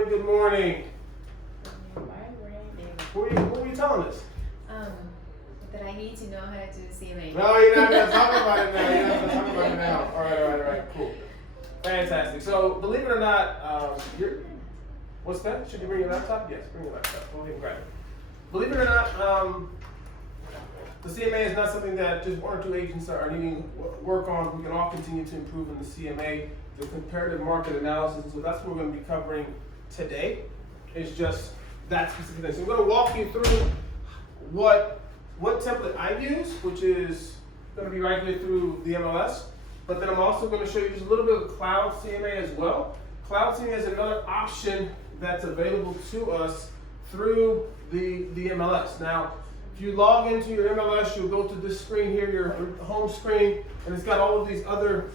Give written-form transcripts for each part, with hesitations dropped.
morning, good morning. What are you telling us? That I need to know how to do CMA. No, you're not going to talk about it now. You're not going to talk about it now. All right, cool. Fantastic. So, believe it or not, what's that? Should you bring your laptop? Yes, bring your laptop. Go ahead and grab it. Believe it or not, the CMA is not something that just one or two agents are needing work on. We can all continue to improve in the CMA, the comparative market analysis. So that's what we're going to be covering today. It's just that specific thing. So I'm going to walk you through what template I use, which is going to be right here through the MLS. But then I'm also going to show you just a little bit of Cloud CMA as well. Cloud CMA is another option that's available to us through the MLS. Now, if you log into your MLS, you'll go to this screen here, your home screen, and it's got all of these other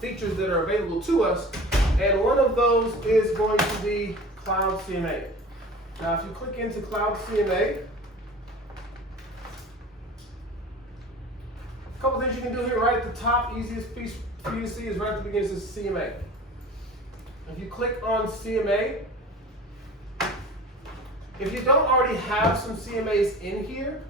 features that are available to us. And one of those is going to be Cloud CMA. Now, if you click into Cloud CMA, a couple things you can do here right at the top, easiest piece for you to see is right at the beginning, it says CMA. If you click on CMA, if you don't already have some CMAs in here,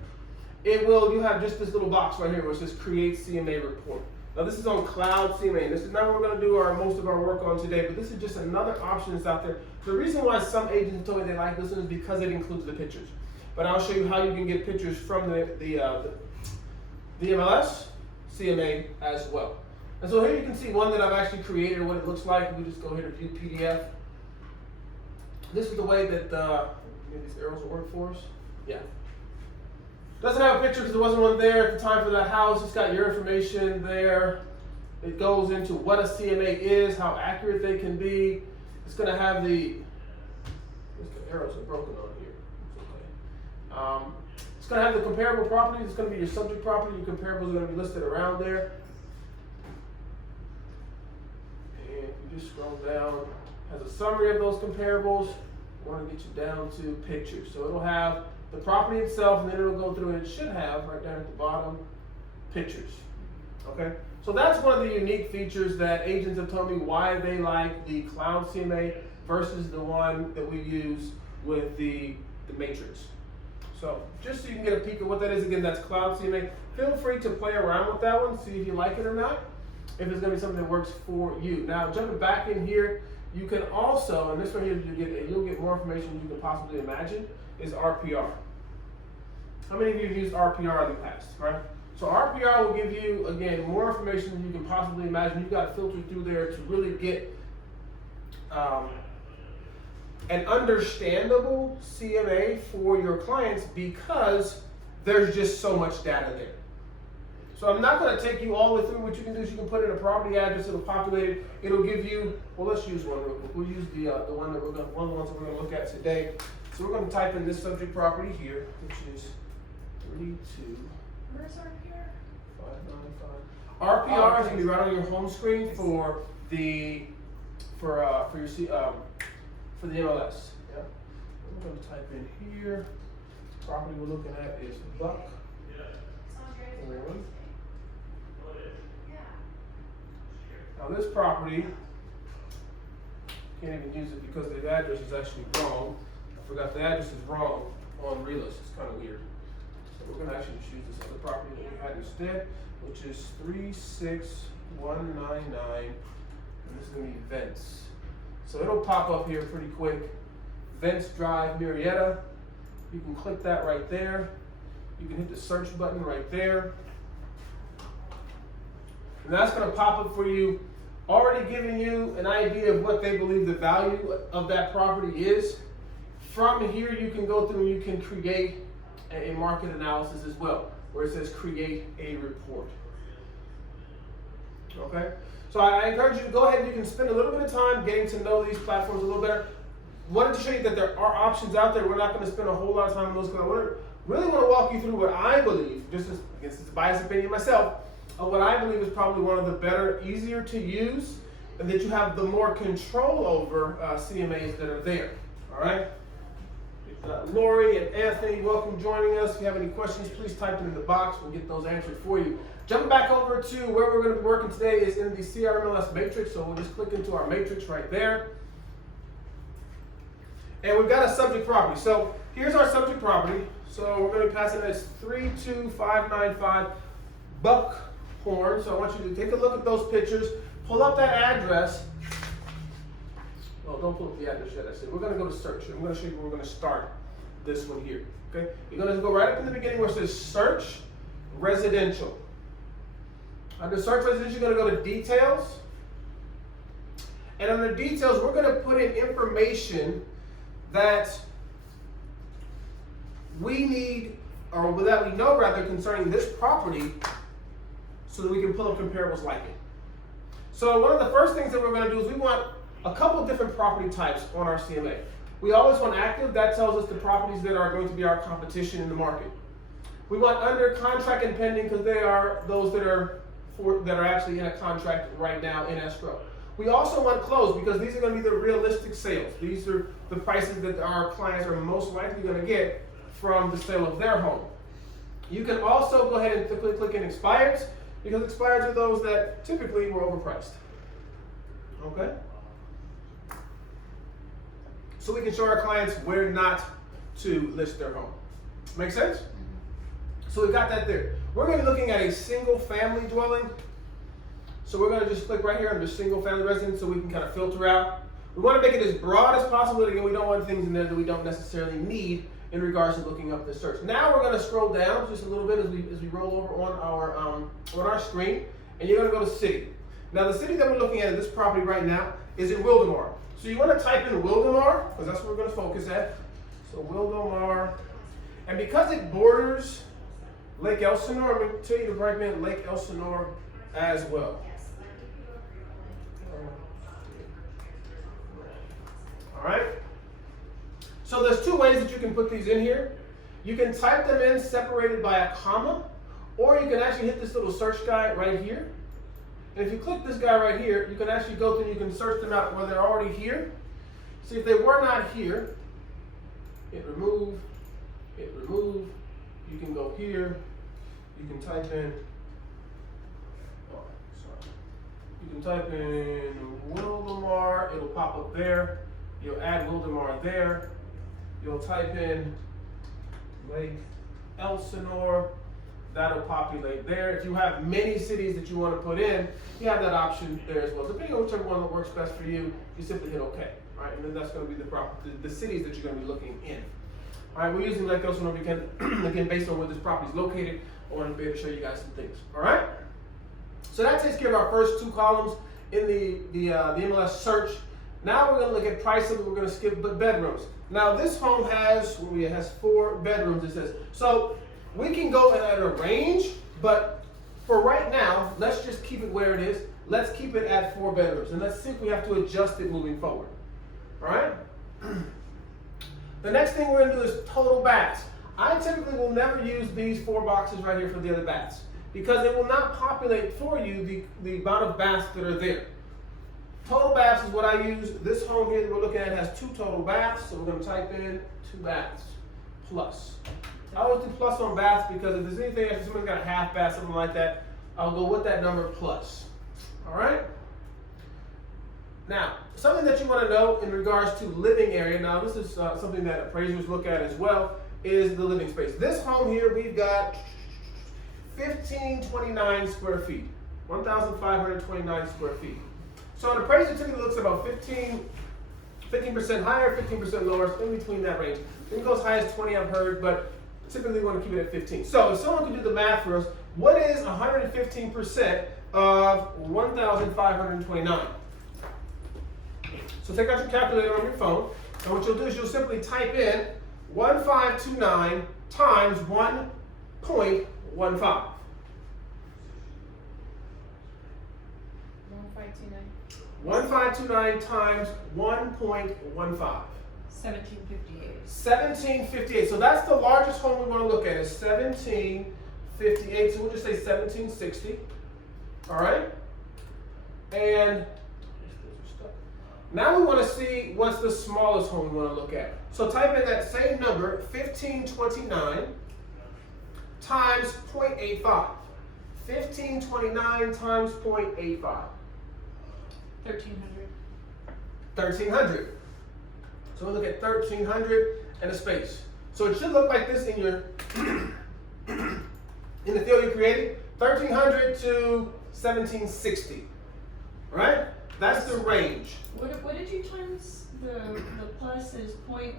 you have just this little box right here where it says Create CMA Report. Now this is on Cloud CMA. This is not what we're going to do most of our work on today, but this is just another option that's out there. The reason why some agents told me they like this one is because it includes the pictures. But I'll show you how you can get pictures from the MLS CMA as well. And so here you can see one that I've actually created, what it looks like. We just go here to View PDF. This is the way that maybe these arrows will work for us. Yeah. Doesn't have a picture because there wasn't one there at the time for that house. It's got your information there. It goes into what a CMA is, how accurate they can be. It's going to have the arrows are broken on here. It's okay. It's going to have the comparable properties. It's going to be your subject property. Your comparables are going to be listed around there. And you just scroll down. It has a summary of those comparables. I want to get you down to pictures. So it'll have the property itself, and then it'll go through, and it should have right down at the bottom, pictures. Okay? So that's one of the unique features that agents have told me why they like the Cloud CMA versus the one that we use with the Matrix. So just so you can get a peek of what that is, again, that's Cloud CMA. Feel free to play around with that one, see if you like it or not, if it's going to be something that works for you. Now, jumping back in here, you can also, and this one here you'll get more information than you can possibly imagine, is RPR. How many of you have used RPR in the past, right? So RPR will give you, again, more information than you can possibly imagine. You've got to filter through there to really get an understandable CMA for your clients because there's just so much data there. So I'm not going to take you all the way through. What you can do is you can put in a property address. It'll populate it. It'll give you. Well, let's use one real quick. We'll use the one of the ones that we're going to look at today. So we're going to type in this subject property here, which is 32. Where's RPR? 595. RPR is going to be right on your home screen for the MLS. Yeah. We're going to type in here. The property we're looking at is Buck. Now this property, can't even use it because the address is actually wrong. I forgot the address is wrong on Realist. It's kind of weird. So we're going to actually just use this other property that we had instead, which is 36199, and this is going to be Vents. So it'll pop up here pretty quick. Vents Drive, Marietta. You can click that right there. You can hit the search button right there. And that's going to pop up for you, already giving you an idea of what they believe the value of that property is. From here, you can go through and you can create a market analysis as well, where it says create a report. Okay? So I encourage you to go ahead and you can spend a little bit of time getting to know these platforms a little better. Wanted to show you that there are options out there. We're not going to spend a whole lot of time on those because I really want to walk you through what I believe, just as against this biased opinion myself, what I believe is probably one of the better, easier to use, and that you have the more control over CMAs that are there. All right? Lori and Anthony, welcome joining us. If you have any questions, please type them in the box. We'll get those answered for you. Jumping back over to where we're going to be working today is in the CRMLS matrix. So we'll just click into our matrix right there. And we've got a subject property. So here's our subject property. So we're going to be passing as 32595 Buckhorn. So I want you to take a look at those pictures, pull up that address. Well, don't pull up the address yet. I said we're going to go to search. I'm going to show you where we're going to start this one here. Okay, you're going to go right up in the beginning where it says search residential. Under search residential, you're going to go to details. And under details, we're going to put in information that we need, or that we know rather, concerning this property so that we can pull up comparables like it. So one of the first things that we're going to do is we want a couple different property types on our CMA. We always want active. That tells us the properties that are going to be our competition in the market. We want under contract and pending because they are those that are actually in a contract right now in escrow. We also want closed because these are going to be the realistic sales. These are the prices that our clients are most likely going to get from the sale of their home. You can also go ahead and click in expireds because expireds are those that typically were overpriced. Okay? So we can show our clients where not to list their home. Make sense? So we got that there. We're going to be looking at a single family dwelling. So we're going to just click right here under single family residence so we can kind of filter out. We want to make it as broad as possible. Again, we don't want things in there that we don't necessarily need in regards to looking up the search. Now we're going to scroll down just a little bit as we roll over on our screen, and you're going to go to city. Now the city that we're looking at in this property right now is in Wildomar. So you want to type in Wildomar because that's what we're going to focus at. So Wildomar, and because it borders Lake Elsinore, I'm going to tell you to write in Lake Elsinore as well. All right. So there's two ways that you can put these in here. You can type them in separated by a comma, or you can actually hit this little search guy right here. And if you click this guy right here, you can actually go through and you can search them out where they're already here. See, if they were not here, hit remove, you can go here, you can type in, you can type in Wildomar, it'll pop up there. You'll add Wildomar there. You'll type in Lake Elsinore, that'll populate there. If you have many cities that you want to put in, you have that option there as well. Depending on whichever one that works best for you, you simply hit OK. Right? And then that's going to be the cities that you're going to be looking in. All right, we're using Lake Elsinore because, again, based on where this property is located, I want to be able to show you guys some things. All right? So that takes care of our first two columns in the MLS search. Now we're going to look at pricing. We're going to skip bedrooms. Now this home has 4 bedrooms, it says. So we can go at a range, but for right now, let's just keep it where it is. Let's keep it at 4 bedrooms, and let's see if we have to adjust it moving forward. All right? The next thing we're going to do is total baths. I typically will never use these 4 boxes right here for the other baths because it will not populate for you the amount of baths that are there. Total baths is what I use. This home here that we're looking at has 2 total baths, so we're going to type in 2 baths plus. I always do plus on baths because if there's anything, if someone's got a half bath, something like that, I'll go with that number plus. All right? Now, something that you want to know in regards to living area, now this is something that appraisers look at as well, is the living space. This home here, we've got 1,529 square feet, 1,529 square feet. So an appraiser typically looks about 15% higher, 15% lower, in between that range. It can go as high as 20, I've heard, but typically we want to keep it at 15. So if someone can do the math for us, what is 115% of 1,529? So take out your calculator on your phone, and what you'll do is you'll simply type in 1,529 times 1.15. 1,529 times 1.15. 1758. 1758. So that's the largest home we want to look at is 1758. So we'll just say 1760. All right. And now we want to see what's the smallest home we want to look at. So type in that same number, 1,529 times 0.85. 1,529 times 0.85. 1,300. 1,300. So we look at 1,300 and a space. So it should look like this in your in the field you created, 1,300 to 1,760. All right? That's the range. What did you times the plus is 1.15?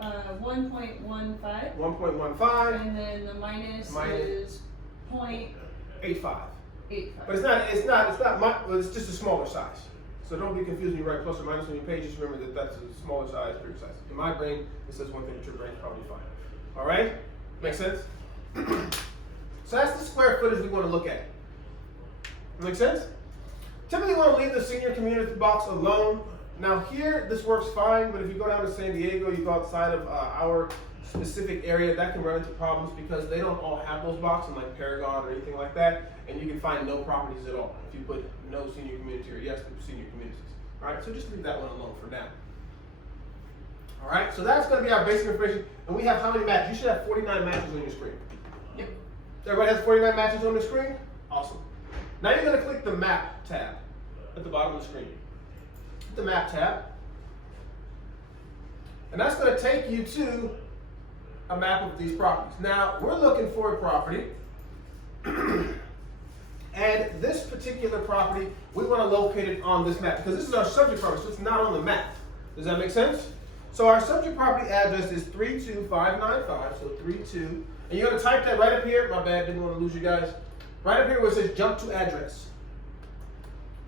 1.15. And then the minus is 0.85. 85. But it's just a smaller size. So don't be confused when you write plus or minus on your page. Just remember that that's a smaller size, bigger size. In my brain, it says one thing, but your brain's probably fine. All right? Make sense? So that's the square footage we want to look at. Make sense? Typically, you want to leave the senior community box alone. Now here, this works fine, but if you go down to San Diego, you go outside of our specific area, that can run into problems because they don't all have those boxes like Paragon or anything like that, and you can find no properties at all if you put no senior community or yes to senior communities. All right, so just leave that one alone for now. All right, so that's going to be our basic information, and we have how many matches? You should have 49 matches on your screen. Yep. Everybody has 49 matches on the screen? Awesome. Now you're going to click the map tab at the bottom of the screen. Hit the map tab. And that's going to take you to a map of these properties. Now, we're looking for a property. And this particular property, we want to locate it on this map because this is our subject property, so it's not on the map. Does that make sense? So our subject property address is 32595, so 32. And you're going to type that right up here. My bad, didn't want to lose you guys. Right up here where it says jump to address.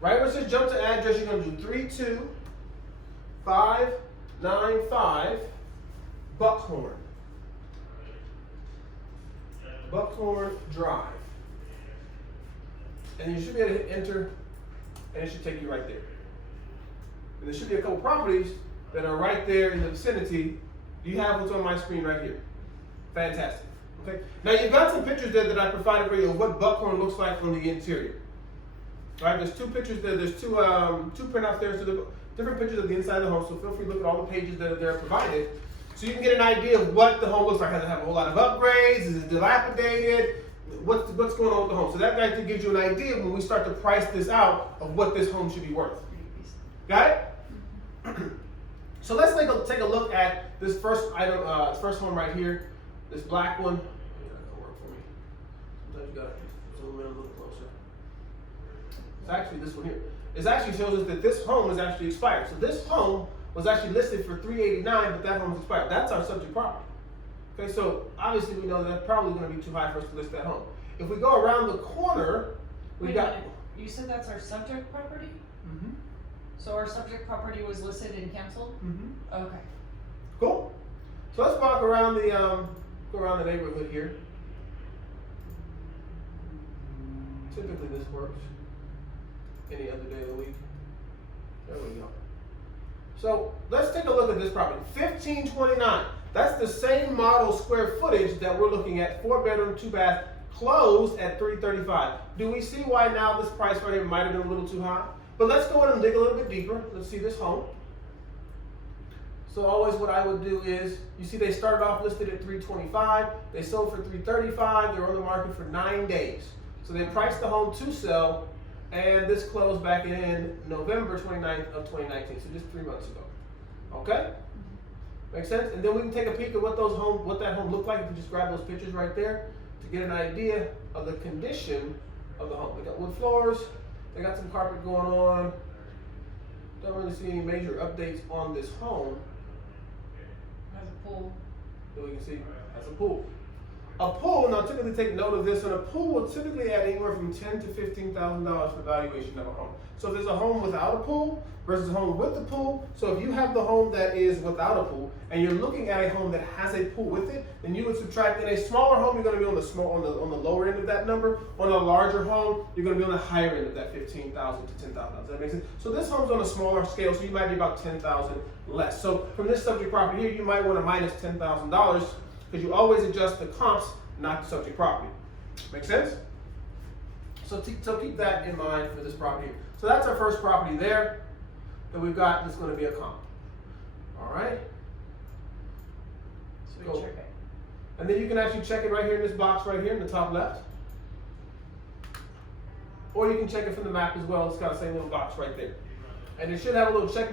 Right where it says jump to address, you're going to do 32595 Buckhorn. Buckhorn Drive. And you should be able to hit enter, and it should take you right there. And there should be a couple properties that are right there in the vicinity. You have what's on my screen right here. Fantastic. Okay. Now you've got some pictures there that I provided for you of what Buckhorn looks like on the interior. All right, there's two pictures there. There's two printouts there, so the different pictures of the inside of the home. So feel free to look at all the pages that are there provided, so you can get an idea of what the home looks like. Does it have a whole lot of upgrades? Is it dilapidated? What's going on with the home? So that guy gives you an idea when we start to price this out of what this home should be worth. Got it? So let's take a look at this first item, first home right here. This black one. That'll work for me. Sometimes you gotta zoom in a little closer. It's actually this one here. It actually shows us that this home is actually expired. So this home was actually listed for $389, but that home is expired. That's our subject property. Okay, so obviously we know that's probably going to be too high for us to list that home. If we go around the corner, we Wait got. a minute. You said that's our subject property? Mm-hmm. So our subject property was listed and canceled? Mm-hmm. Okay. Cool. So let's walk around the go around the neighborhood here. Typically this works. Any other day of the week. There we go. So let's take a look at this property. 1529. That's the same model square footage that we're looking at. 4-bedroom, 2-bath, closed at $335. Do we see why now this price right here might have been a little too high? But let's go in and dig a little bit deeper. Let's see this home. So always what I would do is, you see they started off listed at $325. They sold for $335. They're on the market for 9 days. So they priced the home to sell, and this closed back in November 29th of 2019. So just 3 months ago. Okay? Make sense? And then we can take a peek at what that home looked like if you just grab those pictures right there to get an idea of the condition of the home. They got wood floors, they got some carpet going on. Don't really see any major updates on this home. Has a pool. That we can see has a pool. A pool, now typically take note of this, and a pool will typically add anywhere from $10,000 to $15,000 for the valuation of a home. So if there's a home without a pool versus a home with the pool, so if you have the home that is without a pool and you're looking at a home that has a pool with it, then you would subtract. In a smaller home, you're going to be on the lower end of that number. On a larger home, you're going to be on the higher end of that $15,000 to $10,000. Does that make sense? So this home's on a smaller scale, so you might be about $10,000 less. So from this subject property here, you might want to minus $10,000. Because you always adjust the comps, not the subject property. Make sense? So keep that in mind for this property here. So that's our first property there that we've got that's going to be a comp. All right? So we Go. check it. And then you can actually check it right here in this box right here in the top left. Or you can check it from the map as well. It's got the same little box right there. And it should have a little check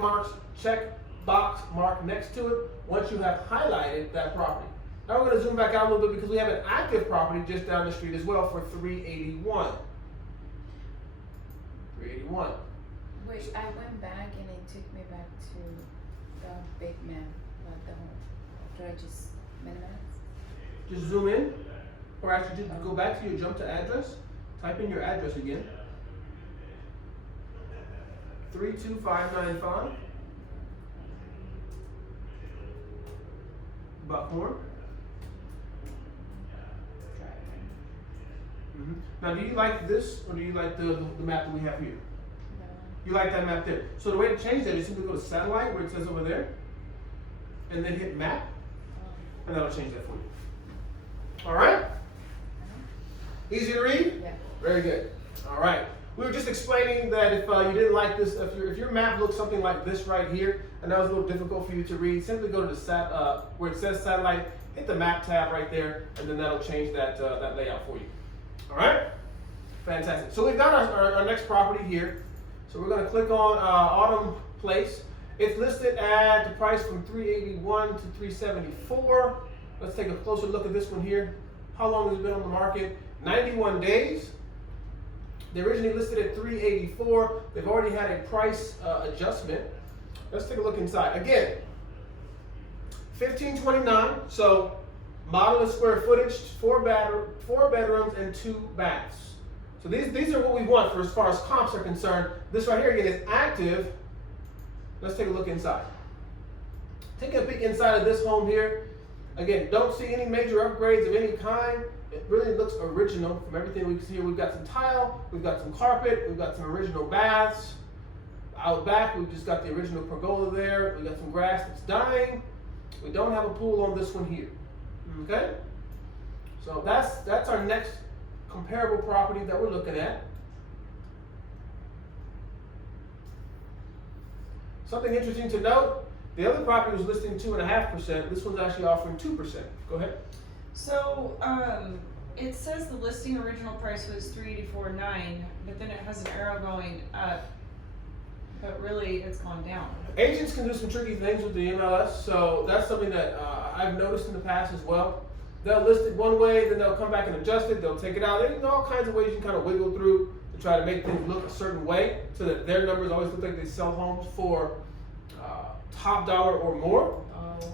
box mark next to it once you have highlighted that property. Now we're going to zoom back out a little bit because we have an active property just down the street as well for 381. 381. Wait, I went back and it took me back to the big map, like the whole. Do I just minimize? Just zoom in, or actually just go back to your jump to address. Type in your address again. 32595. Buckhorn. Now, do you like this, or do you like the map that we have here? No. You like that map there. So the way to change that is simply go to satellite, where it says over there, and then hit map, and that'll change that for you. All right? Easy to read? Yeah. Very good. All right. We were just explaining that if you didn't like this, if your map looks something like this right here, and that was a little difficult for you to read, simply go to the where it says satellite, hit the map tab right there, and then that'll change that that layout for you. All right? Fantastic. So we've got our next property here. So we're going to click on Autumn Place. It's listed at the price from $381 to $374. Let's take a closer look at this one here. How long has it been on the market? 91 days. They originally listed at $384. They've already had a price adjustment. Let's take a look inside. Again, 1529. So model and square footage, 4 bedrooms and 2 baths. So these are what we want for as far as comps are concerned. This right here again is active. Let's take a look inside. Take a peek inside of this home here. Again, don't see any major upgrades of any kind. It really looks original from everything we can see here. We've got some tile, we've got some carpet, we've got some original baths. Out back, we've just got the original pergola there. We've got some grass that's dying. We don't have a pool on this one here. Okay? So that's our next comparable property that we're looking at. Something interesting to note, the other property was listing 2.5%. This one's actually offering 2%. Go ahead. So, it says the listing original price was $384.9, but then it has an arrow going up, but really it's gone down. Agents can do some tricky things with the MLS, so that's something that I've noticed in the past as well. They'll list it one way, then they'll come back and adjust it, they'll take it out. There's all kinds of ways you can kind of wiggle through to try to make things look a certain way so that their numbers always look like they sell homes for top dollar or more.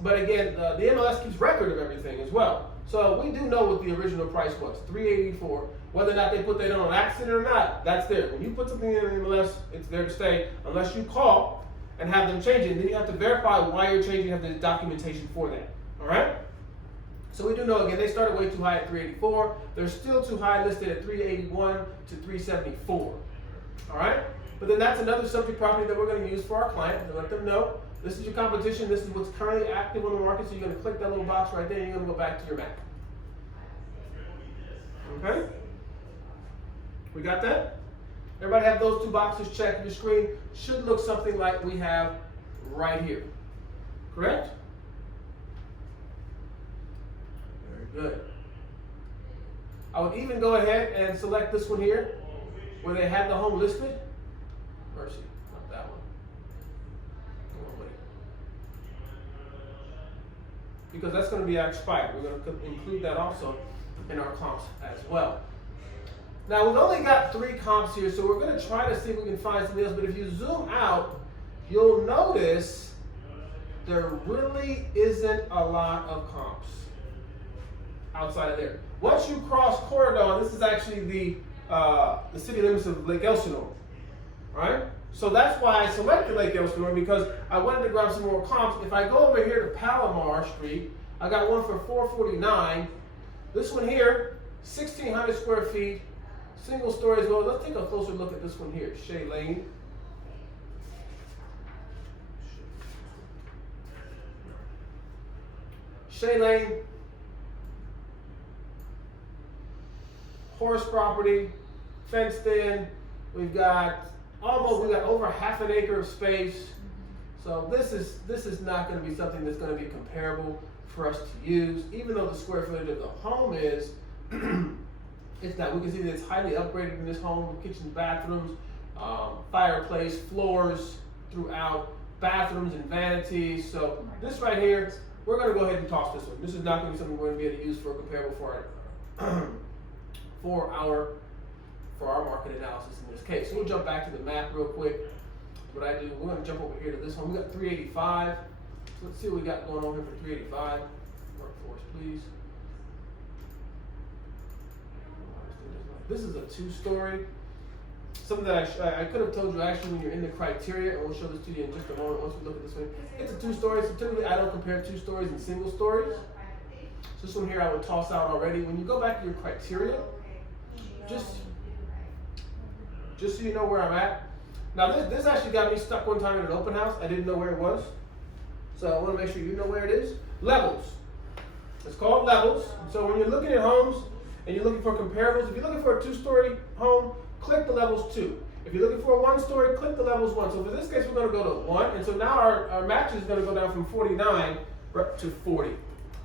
But again, the MLS keeps record of everything as well. So we do know what the original price was, $384. Whether or not they put that on an accident or not, that's there. When you put something in the MLS, it's there to stay unless you call and have them change it. And then you have to verify why you're changing, you have the documentation for that. All right? So we do know, again, they started way too high at $384. They're still too high listed at $381 to $374. All right? But then that's another subject property that we're going to use for our client to let them know this is your competition, this is what's currently active on the market, so you're going to click that little box right there and you're going to go back to your map. Okay? We got that? Everybody have those 2 boxes checked. Your screen should look something like we have right here. Correct? Very good. I would even go ahead and select this one here where they have the home listed. Mercy, not that one. Because that's going to be expired. We're going to include that also in our comps as well. Now, we've only got 3 comps here, so we're going to try to see if we can find something else. But if you zoom out, you'll notice there really isn't a lot of comps outside of there. Once you cross Corridor, this is actually the city limits of Lake Elsinore, right? So that's why I selected Lake Elsinore, because I wanted to grab some more comps. If I go over here to Palomar Street, I got one for $449. This one here, 1,600 square feet, single story as well. Let's take a closer look at this one here, Shea Lane. Shea Lane, horse property, fenced in. We've got over half an acre of space. So this is not going to be something that's going to be comparable for us to use, even though the square footage of the home is. It's not. We can see that it's highly upgraded in this home: kitchens, bathrooms, fireplace, floors throughout. bathrooms and vanities. So this right here, we're gonna go ahead and toss this one. This is not gonna be something we're gonna be able to use for a comparable for our market analysis in this case. So we'll jump back to the map real quick. What I do, we're gonna jump over here to this one. We got 385. So let's see what we got going on here for 385. Workforce, please. This is a 2-story. Something that I could have told you actually when you're in the criteria, and we'll show this to you in just a moment once we look at this one. It's a 2-story, so typically I don't compare 2 stories and single stories. So this one here I would toss out already. When you go back to your criteria, just so you know where I'm at. Now this actually got me stuck one time in an open house. I didn't know where it was. So I want to make sure you know where it is. Levels. It's called levels. So when you're looking at homes and you're looking for comparables, if you're looking for a 2-story home, click the levels 2. If you're looking for a 1-story, click the levels 1. So for this case, we're going to go to 1. And so now our match is going to go down from 49 to 40.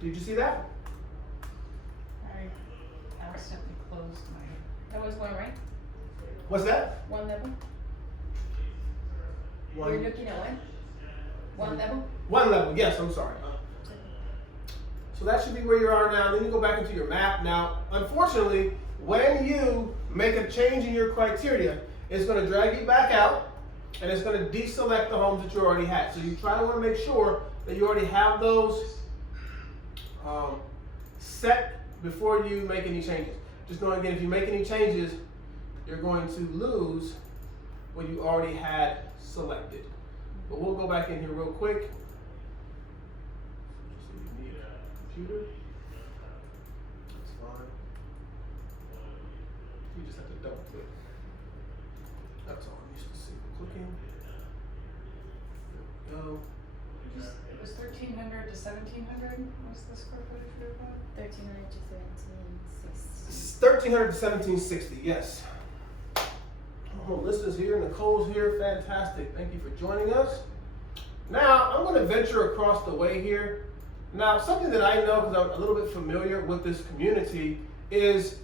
Did you see that? I accidentally closed my. That was one, right? What's that? One level? One. You're looking at one? One level? One level, yes, I'm sorry. So that should be where you are now. Then you go back into your map. Now, unfortunately, when you make a change in your criteria, it's going to drag you back out and it's going to deselect the homes that you already had. So you try to want to make sure that you already have those set before you make any changes. Just know again, if you make any changes, you're going to lose what you already had selected. But we'll go back in here real quick. So you need a computer. That's fine. You just have to double click. That's all I'm used to seeing. Clicking. There we go. It was 1,300 to 1,700. What's the square footage for about? 1,300 to 1,760. This is 1,300 to 1,760. Yes. Oh, Melissa's here, Nicole's here. Fantastic. Thank you for joining us. Now, I'm going to venture across the way here. Now, something that I know because I'm a little bit familiar with this community is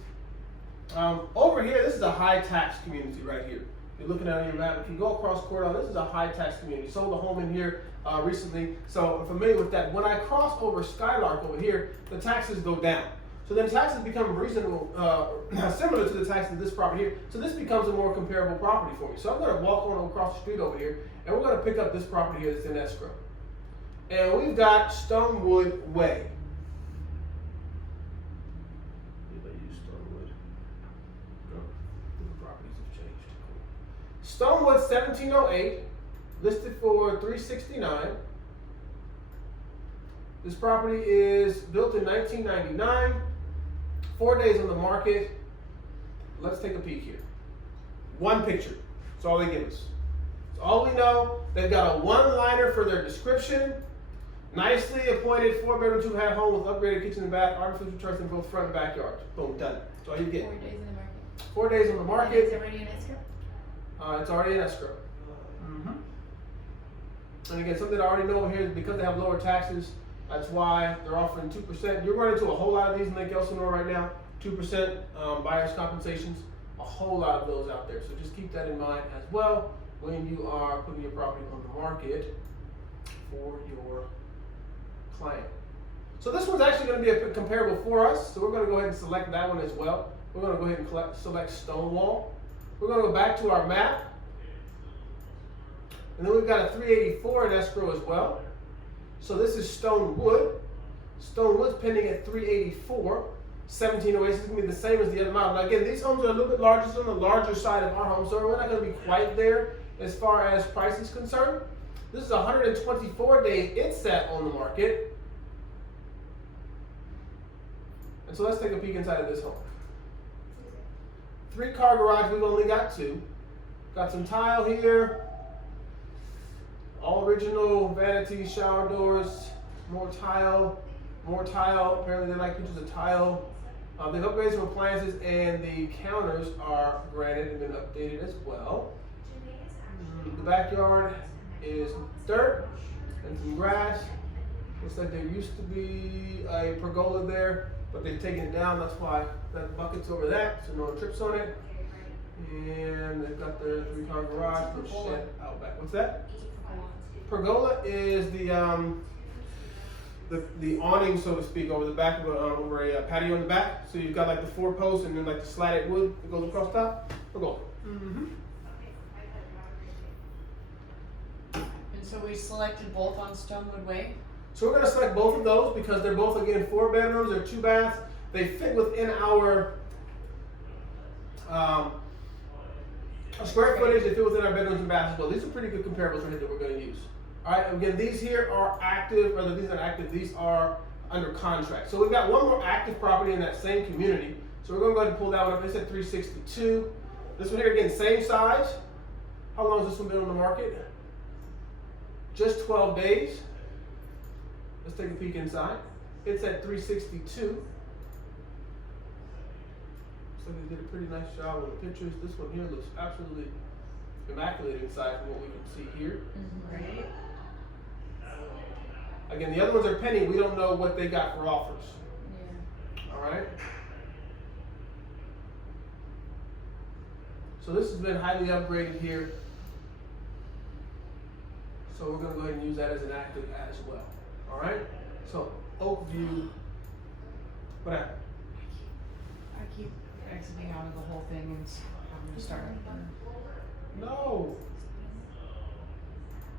over here, this is a high tax community right here. You're looking at your map. If you go across Cordell, this is a high tax community. Sold a home in here recently, so I'm familiar with that. When I cross over Skylark over here, the taxes go down. So then taxes become reasonable, similar to the taxes of this property here. So this becomes a more comparable property for me. So I'm going to walk on across the street over here, and we're going to pick up this property here that's in escrow. And we've got Stonewood Way. Did I use Stonewood? No, the properties have changed. Cool. Stonewood 1708, listed for $369. This property is built in 1999. 4 days on the market. Let's take a peek here. One picture. That's all they give us. That's all we know. They've got a one-liner for their description. Nicely appointed 4-bedroom, 2-half home with upgraded kitchen and bath, artificial turf in both front and backyard. Boom, done. That's all you get. 4 days in the market. 4 days on the market. It's already in escrow? It's already in escrow. And again, something I already know here is because they have lower taxes, that's why they're offering 2%. You're running into a whole lot of these in Lake Elsinore right now. 2% buyer's compensations. A whole lot of those out there. So just keep that in mind as well when you are putting your property on the market for your client. So this one's actually going to be a comparable for us. So we're going to go ahead and select that one as well. We're going to go ahead and select Stonewall. We're going to go back to our map. And then we've got a 384 in escrow as well. So this is Stonewood. Stonewood's pending at 384. 1708 is going to be the same as the other model. Now again, these homes are a little bit larger, so on the larger side of our home, so we're not going to be quite there as far as price is concerned. This is 124 days it's sat on the market. And so let's take a peek inside of this home. 3-car garage, we've only got 2. Got some tile here. All original vanities, shower doors, more tile. Apparently they like pictures of tile. They've upgraded some appliances and the counters are granite and been updated as well. The backyard is dirt and some grass. Looks like there used to be a pergola there, but they've taken it down. That's why that bucket's over that, so no one trips on it. And they've got their 3-car garage, their shed out back. What's that? Pergola is the awning, so to speak, over the back of over a patio in the back. So you've got like the 4 posts and then like the slatted wood that goes across top. Pergola. Mm-hmm. And so we selected both on Stonewood Way. So we're going to select both of those because they're both, again, 4 bedrooms, they're 2 baths. They fit within our square footage, they fit within our bedrooms and baths as well. These are pretty good comparables right here that we're going to use. All right, again, these here are active, or these are active, these are under contract. So we've got one more active property in that same community. So we're going to go ahead and pull that one up. It's at 362. This one here, again, same size. How long has this one been on the market? Just 12 days. Let's take a peek inside. It's at 362. So they did a pretty nice job with the pictures. This one here looks absolutely immaculate inside from what we can see here. Right. Again, the other ones are pending. We don't know what they got for offers. Yeah. All right. So this has been highly upgraded here. So we're going to go ahead and use that as an active as well. All right. So Oakview. What happened? I keep exiting out of the whole thing and I'm gonna start up. No.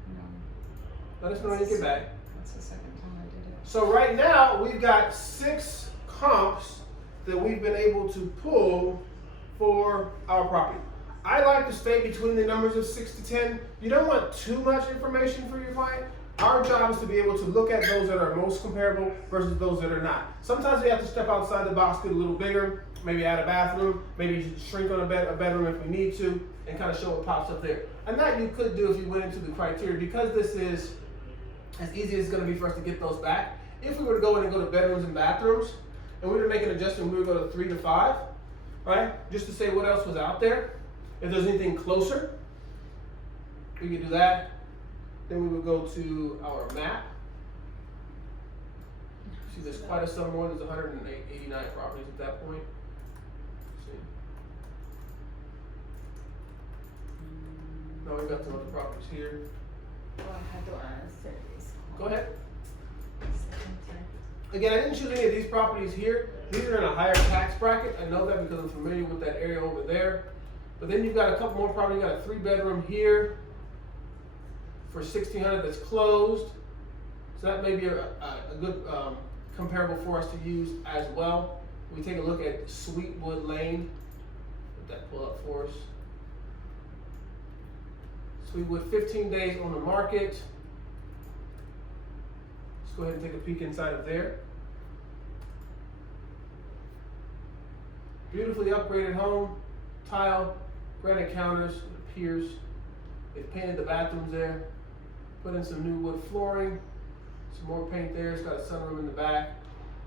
No, Let us know when you get back. that's the second time I did it. So right now we've got 6 comps that we've been able to pull for our property. I like to stay between the numbers of 6 to 10. You don't want too much information for your client. Our job is to be able to look at those that are most comparable versus those that are not. Sometimes we have to step outside the box, get a little bigger, maybe add a bathroom, maybe shrink on a bedroom if we need to, and kind of show what pops up there. And that you could do if you went into the criteria, because this is as easy as it's going to be for us to get those back. If we were to go in and go to bedrooms and bathrooms, and we were to make an adjustment, we would go to 3 to 5, right? Just to say what else was out there. If there's anything closer, we could do that. Then we would go to our map. See, there's quite a sum more. There's 189 properties at that point. See. Now we've got some other properties here. Oh, I had to answer this. Go ahead. Second time. Again, I didn't choose any of these properties here. These are in a higher tax bracket. I know that because I'm familiar with that area over there. But then you've got a couple more properties. You got a 3-bedroom here for $1,600 that's closed. So that may be a good comparable for us to use as well. We take a look at Sweetwood Lane. Let that pull up for us. Sweetwood, 15 days on the market. Let's go ahead and take a peek inside of there. Beautifully upgraded home, tile, granite counters, it appears. They painted the bathrooms there, put in some new wood flooring, some more paint there. It's got a sunroom in the back.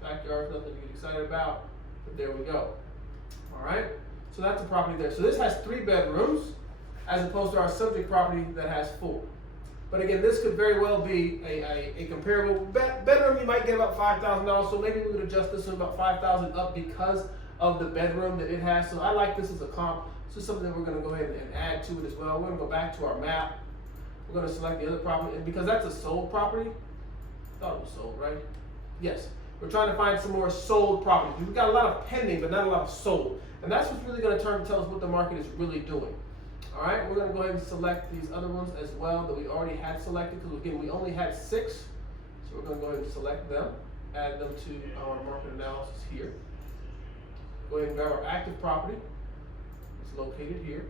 Backyard, nothing to get excited about, but there we go. All right, so that's the property there. So this has 3 bedrooms, as opposed to our subject property that has 4. But again, this could very well be a comparable bedroom. You might get about $5,000, so maybe we would adjust this to about $5,000 up because of the bedroom that it has. So I like this as a comp. This is something that we're going to go ahead and add to it as well. We're going to go back to our map. We're going to select the other property, and because that's a sold property, I thought it was sold, right? Yes. We're trying to find some more sold properties. We've got a lot of pending, but not a lot of sold. And that's what's really going to tell us what the market is really doing. All right, we're going to go ahead and select these other ones as well that we already had selected, because again, we only had 6. So we're going to go ahead and select them, add them to our market analysis here. Go ahead and grab our active property. It's located here.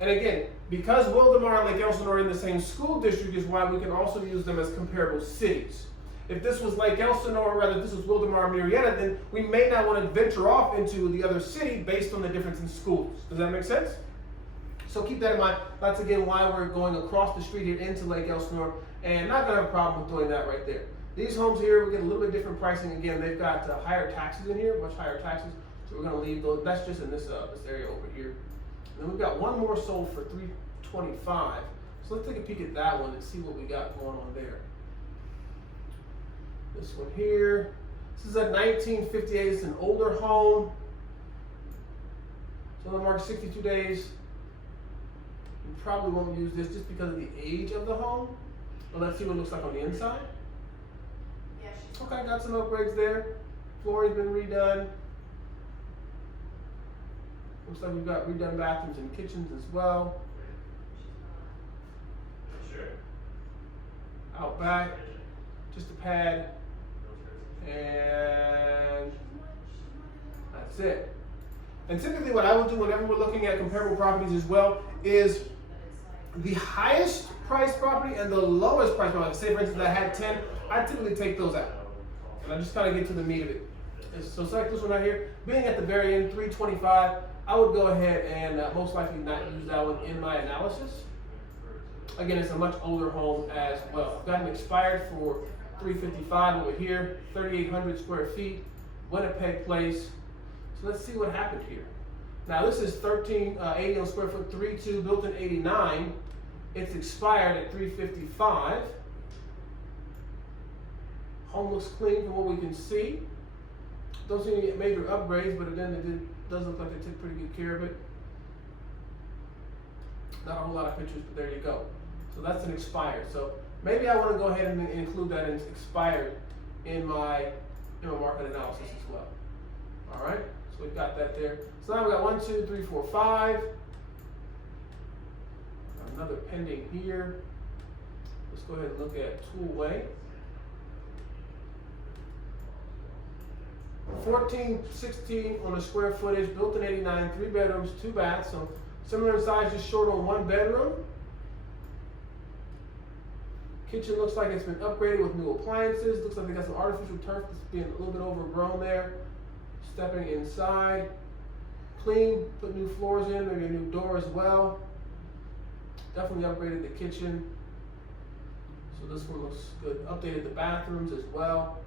And again, because Wildemar and Lake Elsinore are in the same school district is why we can also use them as comparable cities. If this was Lake Elsinore, or rather this was Wildemar or Marietta, then we may not want to venture off into the other city based on the difference in schools. Does that make sense? So keep that in mind. That's again why we're going across the street here into Lake Elsinore, and not going to have a problem with doing that right there. These homes here, we get a little bit different pricing. Again, they've got higher taxes in here, much higher taxes. So we're going to leave those. That's just in this area over here. And then we've got one more sold for $325. So let's take a peek at that one and see what we got going on there. This one here. This is a 1958. It's an older home. It's on the market 62 days. We probably won't use this just because of the age of the home. But let's see what it looks like on the inside. Okay, got some upgrades there. Flooring's been redone. Looks like we've got redone bathrooms and kitchens as well. Out back, just a pad, and that's it. And typically what I would do whenever we're looking at comparable properties as well is the highest price property and the lowest price property. Say for instance I had 10, I typically take those out. And I just kind of get to the meat of it. So select this one right here. Being at the very end, 325, I would go ahead and most likely not use that one in my analysis. Again, it's a much older home as well. I've got an expired for 355 over here, 3,800 square feet, Winnipeg Place. So let's see what happened here. Now this is 1380 on square foot, 3.2, built in 89. It's expired at 355. Home looks clean from what we can see. Don't see any major upgrades, but then it does look like they took pretty good care of it. Not a whole lot of pictures, but there you go. So that's an expired. So maybe I want to go ahead and include that as expired in my market analysis as well. All right, so we've got that there. So now we've got 1, 2, 3, 4, 5. Another pending here. Let's go ahead and look at Toolway. 1416 on the square footage, built in 89, 3 bedrooms, 2 baths, so similar in size, just short on 1 bedroom. Kitchen looks like it's been upgraded with new appliances. Looks like they got some artificial turf that's being a little bit overgrown there. Stepping inside, clean, put new floors in, maybe a new door as well. Definitely upgraded the kitchen. So this one looks good. Updated the bathrooms as well.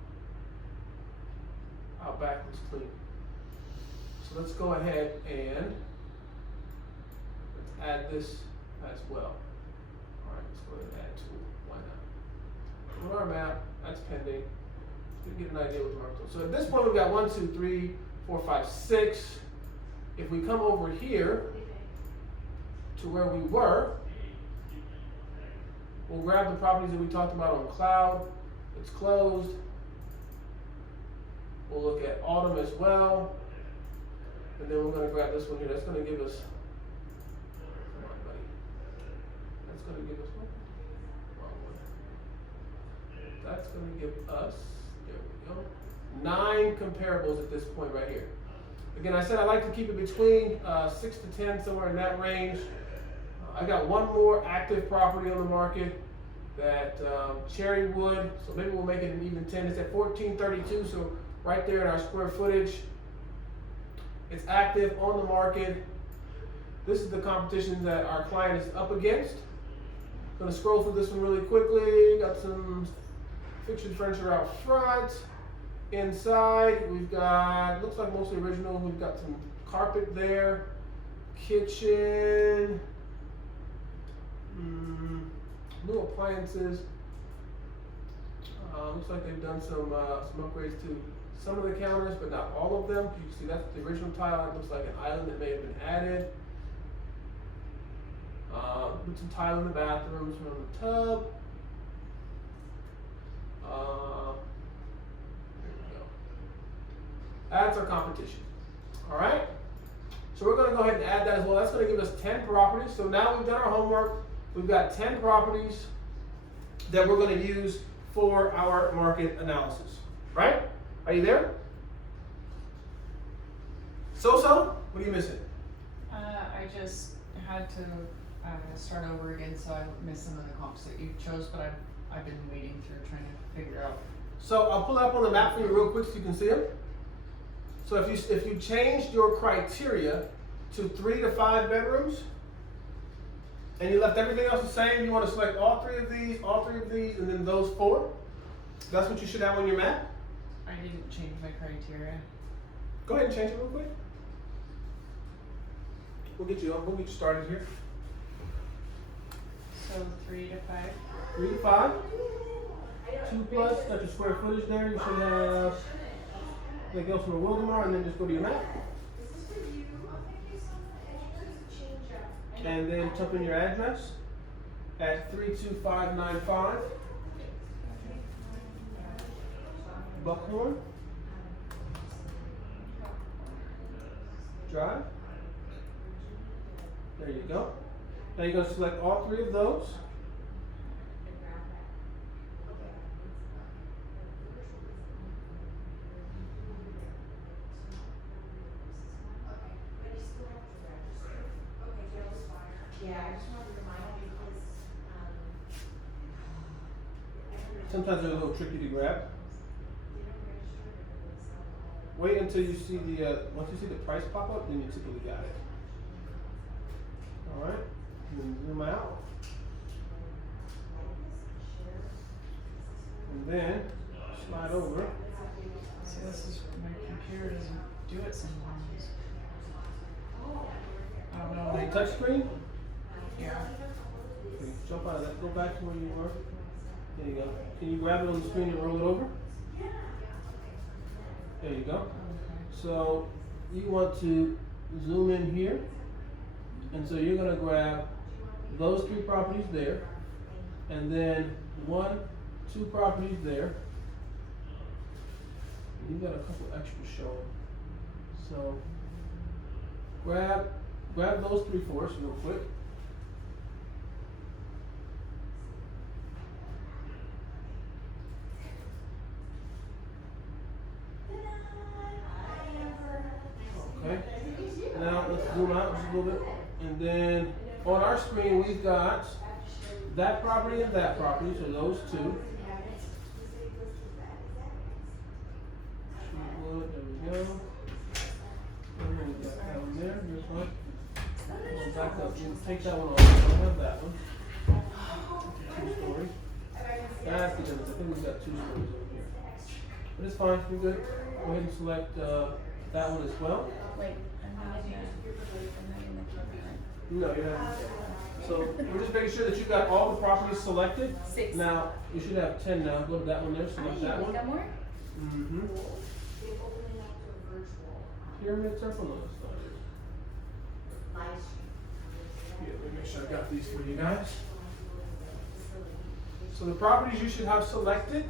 Out back looks clean. So let's go ahead and let's add this as well. All right, let's go ahead and add tool. Why not? On our map, that's pending. Let's get an idea what the mark is. So at this point, we've got 1, 2, 3, 4, 5, 6. If we come over here to where we were, we'll grab the properties that we talked about on cloud. It's closed. We'll look at autumn as well. And then we're going to grab this one here. That's going to give us, come on, buddy. That's going to give us what? Wrong one. That's going to give us, there we go, 9 comparables at this point right here. Again, I said I like to keep it between 6 to 10, somewhere in that range. I got one more active property on the market, that Cherrywood. So maybe we'll make it an even 10. It's at 1432, so right there in our square footage. It's active on the market. This is the competition that our client is up against. Gonna scroll through this one really quickly. Got some fixtured furniture out front. Inside, we've got, looks like mostly original. We've got some carpet there. Kitchen. New appliances. Looks like they've done some upgrades to some of the counters, but not all of them. You can see that's the original tile. It looks like an island that may have been added. Put some tile in the bathrooms from the tub. There we go. That's our competition. All right. So we're going to go ahead and add that as well. That's going to give us 10 properties. So now we've done our homework. We've got 10 properties that we're going to use for our market analysis. Right? Are you there? So, what are you missing? I just had to start over again, so I missed some of the comps that you chose, but I've been waiting through trying to figure out. So I'll pull it up on the map for you real quick so you can see them. So if you changed your criteria to 3 to 5 bedrooms, and you left everything else the same, you want to select all 3 of these, and then those 4. That's what you should have on your map. I didn't change my criteria. Go ahead and change it real quick. We'll get you started here. So 3 to 5. 3 to 5. 2 plus, got your square footage there. You should have anything else from the Wildemar, and then just go to your map. and then type in your address at 32595 Buckhorn Drive. There you go. Now you're going to select all three of those. Sometimes they're a little tricky to grab. Wait until you see the, once you see the price pop up, then you typically got it. Alright, and then zoom out. And then slide over. See, this is, my computer doesn't do it sometimes. I don't know. The touch screen? Yeah. Okay, jump out of that, go back to where you were. There you go. Can you grab it on the screen and roll it over? There you go. Okay. So you want to zoom in here, and so you're going to grab those three properties there, and then 1, 2 properties there. You've got a couple extras showing. So grab those 3 for us real quick. Okay. Now let's zoom out just a little bit. And then on our screen we've got that property and that property, so those 2. Wood, there we go. And then we got that one there. Here's one. We'll back up. You take that one off. I don't have that one. 2-story. That's the difference. I think we've got 2 stories over here. But it's fine. You're good. Go ahead and select that one as well. Wait, I'm not in the camera. No, you're not. So we're just making sure that you got all the properties selected. 6. Now you should have 10 now. Go to that one there. Select that You one. got more? Mm-hmm. Pyramid circle. No, it's not it. Yeah, let me make sure I got these for you guys. So the properties you should have selected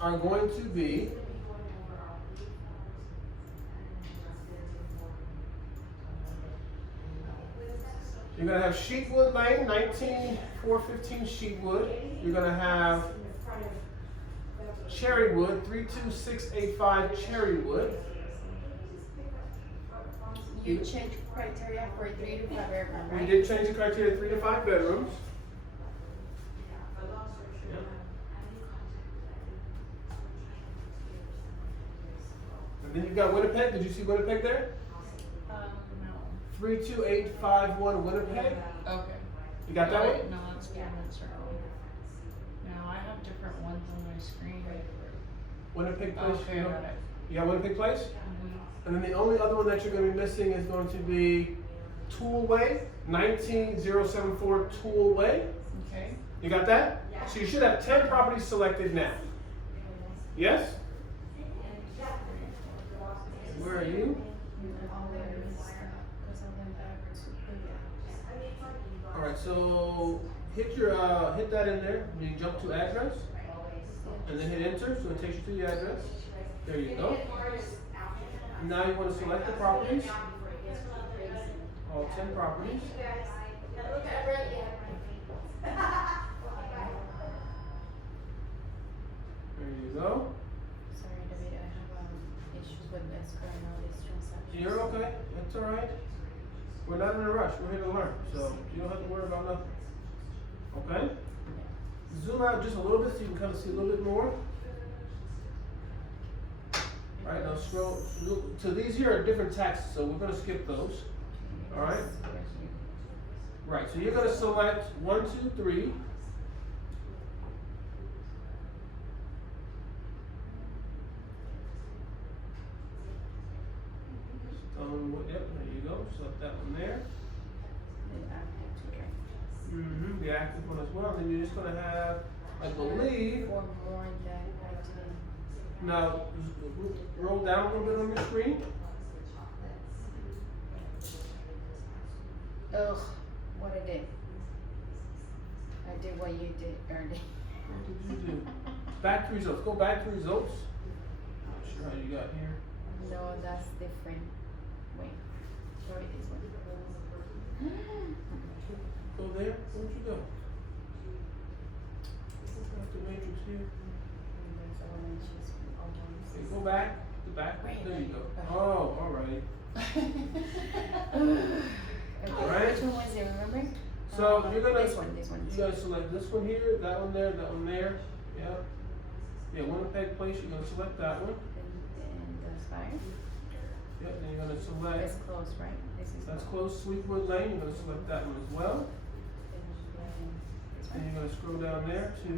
are going to be you're going to have Sheepwood Lane, 19415 Sheepwood. You're going to have Cherrywood, 32685 Cherrywood. You changed criteria for 3 to 5 bedroom, right? We did change the criteria 3 to 5 bedrooms. And then you've got Winnipeg. Did you see Winnipeg there? No. 32851 Winnipeg. Okay. You got that one? No, it's Pyramid Circle. Now I have different ones on my screen. Winnipeg Place. Okay, You got know? it. You got Winnipeg Place? Mm-hmm. And then the only other one that you're going to be missing is going to be Toolway, 19074 Toolway. Okay. You got that? So you should have 10 properties selected now. Yes? Where are you? Alright, so hit that in there. Then you jump to address. And then hit enter, so it takes you to the address. There you go. Now you want to select the properties. All 10 properties. There you go. Sorry, David, I have issues with escrowing all these transactions. You're okay. That's alright. We're not in a rush. We're here to learn. So you don't have to worry about nothing. Okay? Zoom out just a little bit so you can kind of see a little bit more. Alright, now scroll. So these here are different taxes, so we're going to skip those. Alright? Right, so you're going to select 1, 2, 3. Yep, there you go. Select that one there. Mm-hmm, the active one as well. And then you're just going to have, I believe. Or more than criteria. Now, roll down a little bit on your screen. Ugh, what I did. I did what you did, Ernie. What did you do? Back to results. Go back to results. Not sure how you got here. No, that's different. Wait, try this one. Go there. Where'd you go? Got the matrix here. That's all I choose from all ones. Okay, go back. The back. Right. There you go. Back. Oh, all right. Okay, Alright. which one was it, remember? So you're gonna This one. You gotta select this one here, that one there, that one there. Yeah. Yeah, Winnipeg Place. You're gonna select that one. And that's fine. Yeah. Then you're gonna select. It's close, right? This is That's close. Sweetwood Lane. You're gonna select that one as well. This And one. you're gonna scroll down there to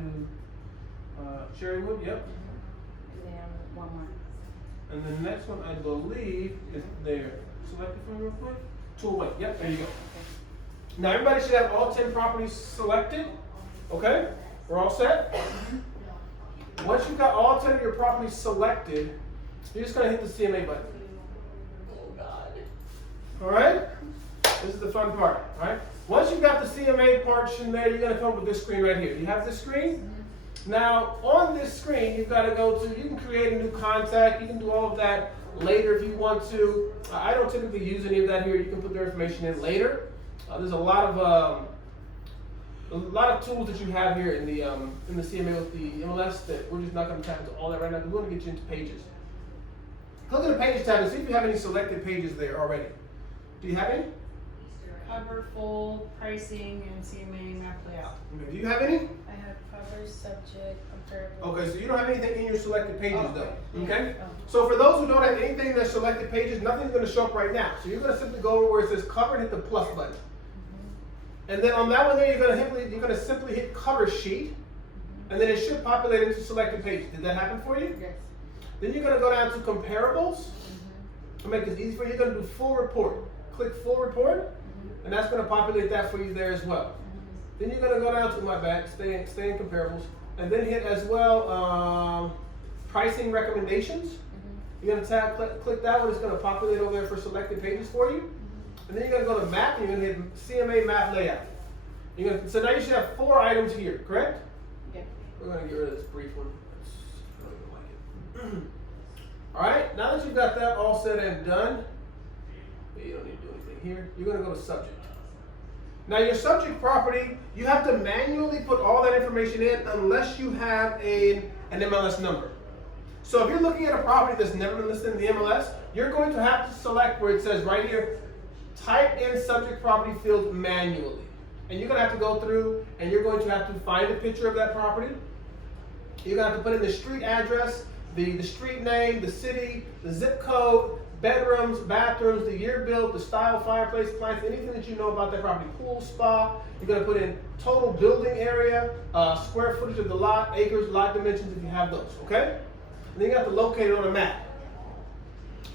Cherrywood. Yep. And then one more. And the next one, I believe, is there. Select it from real quick. To away. Yep, there you go. Okay. Now everybody should have all 10 properties selected. Okay? We're all set? Once you've got all 10 of your properties selected, you're just gonna hit the CMA button. Oh God. Alright? This is the fun part. Alright? Once you've got the CMA portion there, you're gonna come up with this screen right here. You have this screen? Now, on this screen, you've got to go to, you can create a new contact, you can do all of that later if you want to. I don't typically use any of that here. You can put their information in later. There's a lot of tools that you have here in the CMA with the MLS that we're just not going to tap into all that right now. We want to get you into pages. Click on the Pages tab and see if you have any selected pages there already. Do you have any? Cover, full, pricing, and CMA map layout. Okay. Do you have any? I have cover, subject, comparable. Okay, so you don't have anything in your selected pages Oh, though. yeah. Okay? Oh. So for those who don't have anything in their selected pages, nothing's going to show up right now. So you're going to simply go over where it says cover and hit the plus button. And then on that one there, you're going to simply hit cover sheet. And then it should populate into selected pages. Did that happen for you? Yes. Then you're going to go down to comparables. To make this easy for you, you're going to do full report. Click full report. And that's going to populate that for you there as well. Then you're going to go down to stay in comparables. And then hit as well pricing recommendations. You're going to click that one. It's going to populate over there for selected pages for you. And then you're going to go to map and you're going to hit CMA map layout. So now you should have 4 items here, correct? Yeah. We're going to get rid of this brief one. I don't even like it. All right, now that you've got that all said and done, you don't need to do anything here. You're going to go to subject. Now your subject property, you have to manually put all that information in unless you have an MLS number. So if you're looking at a property that's never been listed in the MLS, you're going to have to select where it says right here, type in subject property field manually. And you're going to have to go through and you're going to have to find a picture of that property. You're going to have to put in the street address, the street name, the city, the zip code, bedrooms, bathrooms, the year built, the style, fireplace, appliance, anything that you know about that property. Pool, spa. You're going to put in total building area, square footage of the lot, acres, lot dimensions if you have those, okay? And then you have to locate it on a map.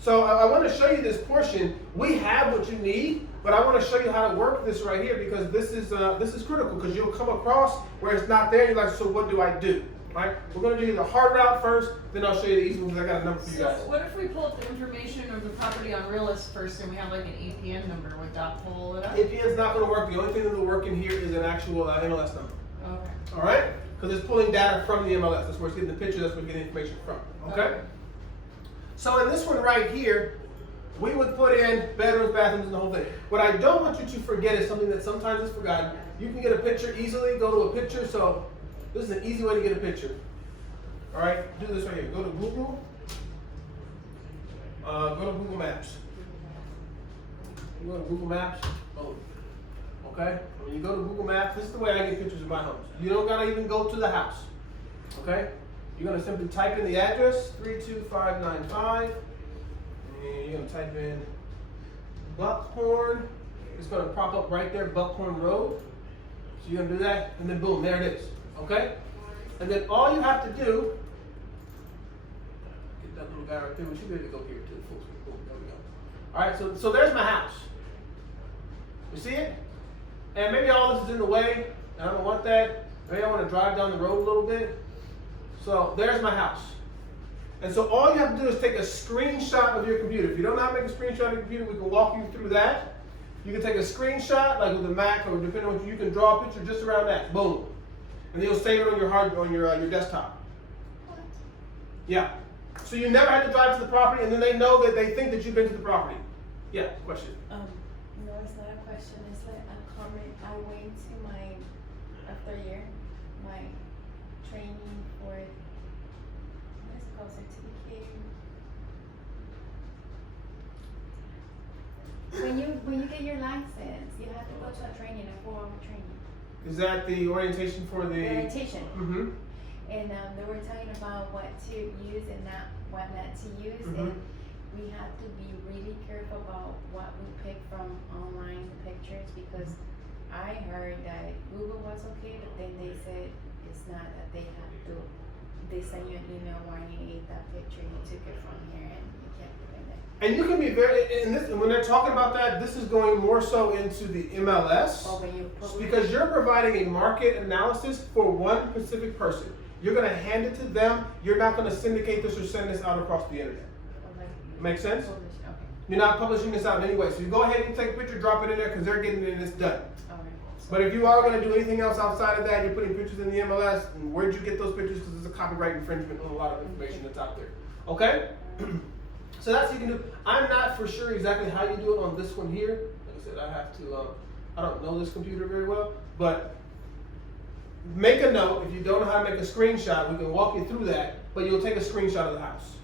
So I want to show you this portion. We have what you need, but I want to show you how to work this right here because this is critical because you'll come across where it's not there. You're like, so what do I do? Right? We're going to do the hard route first, then I'll show you the easy one because I got a number for you guys. So what if we pull up the information of the property on Realist first and we have like an APN number? Would that pull it up? APN's not going to work. The only thing that will work in here is an actual MLS number. Okay. All right? Because it's pulling data from the MLS. That's where it's getting the picture. That's where it's getting information from. Okay? So in this one right here, we would put in bedrooms, bathrooms, and the whole thing. What I don't want you to forget is something that sometimes is forgotten. You can get a picture easily. Go to a picture. So this is an easy way to get a picture. All right, do this right here. Go to Google. Go to Google Maps. You go to Google Maps. Boom. Okay. When you go to Google Maps, this is the way I get pictures of my homes. You don't gotta even go to the house. Okay. You're gonna simply type in the address 32595, and you're gonna type in Buckhorn. It's gonna pop up right there, Buckhorn Road. So you're gonna do that, and then boom, there it is. Okay. And then all you have to do, get that little guy right there. We should be able to go here too. Full screen. Boom, there we go. All right, so there's my house. You see it? And maybe all this is in the way, and I don't want that. Maybe I want to drive down the road a little bit. So there's my house. And so all you have to do is take a screenshot of your computer. If you don't know how to make a screenshot of your computer, we can walk you through that. You can take a screenshot, like with a Mac, or depending on what you can draw a picture just around that. Boom. And then you'll save it on your desktop. What? Yeah. So you never have to drive to the property, and then they know that they think that you've been to the property. Yeah, question. No, it's not a question. It's like a comment. I went to my after a year, my training for what is it called, certificate. When you get your license, you have to go to a training, a 4-hour training. Is that the orientation for the? Orientation. Mm-hmm. And they were talking about what to use and what not to use, and we have to be really careful about what we pick from online pictures, because I heard that Google was okay, but then they said it's not, that they send you an email warning that picture you took it from here and you can't put it in there. And you can be when they're talking about that, this is going more so into the MLS, because you're providing a market analysis for one specific person. You're going to hand it to them. You're not going to syndicate this or send this out across the internet. Make sense? Okay. You're not publishing this out anyway. So you go ahead and take a picture, drop it in there, because they're getting it and it's done. Okay. But if you are going to do anything else outside of that, you're putting pictures in the MLS, and where'd you get those pictures? Because there's a copyright infringement on a lot of information that's out there. Okay? So that's what you can do. I'm not for sure exactly how you do it on this one here. Like I said, I don't know this computer very well, but make a note. If you don't know how to make a screenshot, we can walk you through that, but you'll take a screenshot of the house.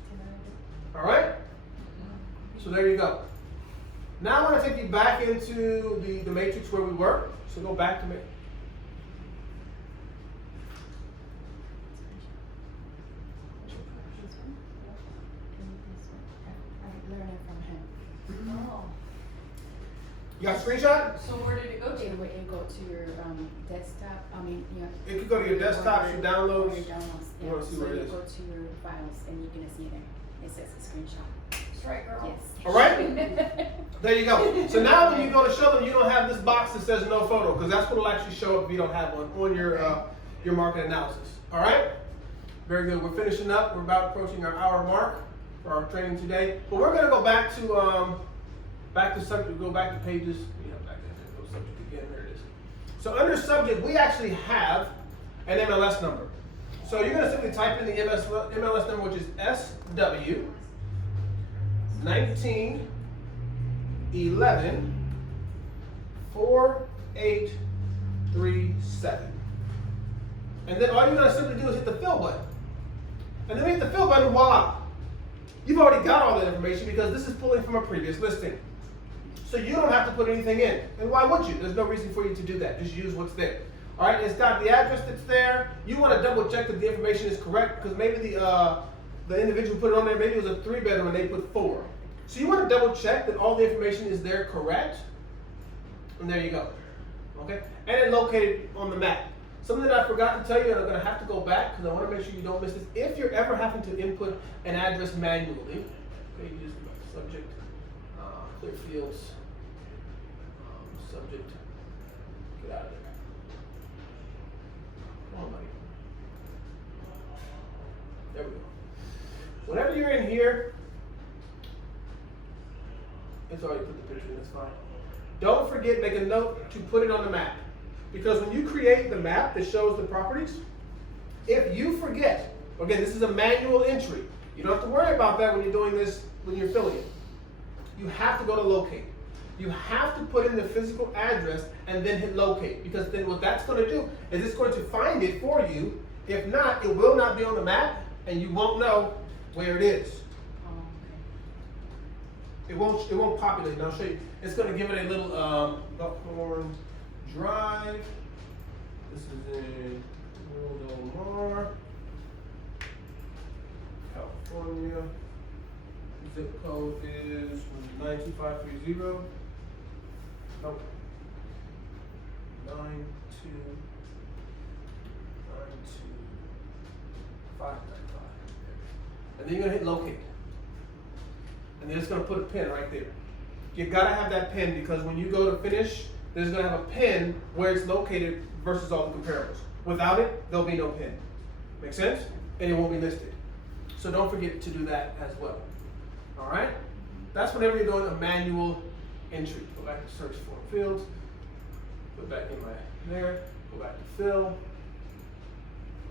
All right? So there you go. Now I want to take you back into the matrix where we were. So go back to me. I learned it from him. Oh. You got a screenshot? So where did it go to? It would go to your desktop. It could go to your desktop, your downloads. Or your downloads. You want to see so what it you is. go to your files and you can see there. It says a screenshot. That's right, girl. Yes. All right? There you go. So now when you go to show them, you don't have this box that says no photo, because that's what will actually show up if you don't have one on your market analysis. All right? Very good. We're finishing up. We're about approaching our hour mark for our training today. But we're going to go back to subject. Go back to pages. Yeah, back there. Go subject again. There it is. So under subject, we actually have an MLS number. So you're going to simply type in the MLS number, which is SW 19 11 4837. And then all you're going to simply do is hit the fill button. And then hit the fill button, voila. You've already got all that information because this is pulling from a previous listing. So you don't have to put anything in. And why would you? There's no reason for you to do that. Just use what's there. All right, it's got the address that's there. You want to double check that the information is correct, because maybe the individual put it on there, maybe it was a 3-bedroom and they put 4. So you want to double check that all the information is there correct. And there you go. Okay? And it located on the map. Something that I forgot to tell you, and I'm going to have to go back because I want to make sure you don't miss this. If you're ever having to input an address manually, okay, you just go to subject, clear fields, subject, get out of there. Come on, buddy. There we go. Whenever you're in here, it's already put the picture in, it's fine. Don't forget, make a note to put it on the map. Because when you create the map that shows the properties, if you forget, again, this is a manual entry. You don't have to worry about that when you're doing this, when you're filling it. You have to go to locate. You have to put in the physical address and then hit locate. Because then what that's going to do is it's going to find it for you. If not, it will not be on the map and you won't know where it is. It won't populate. And I'll show you. It's going to give it a little Buckhorn Drive. This is in Del Mar, California. Zip code is 92530. Nope. 9292595. And then you're gonna hit locate. And then it's gonna put a pin right there. You gotta have that pin because when you go to finish, there's gonna have a pin where it's located versus all the comparables. Without it, there'll be no pin. Make sense? And it won't be listed. So don't forget to do that as well. All right? That's whenever you're doing a manual entry. Go back to search form fields. Put back in my there. Go back to fill.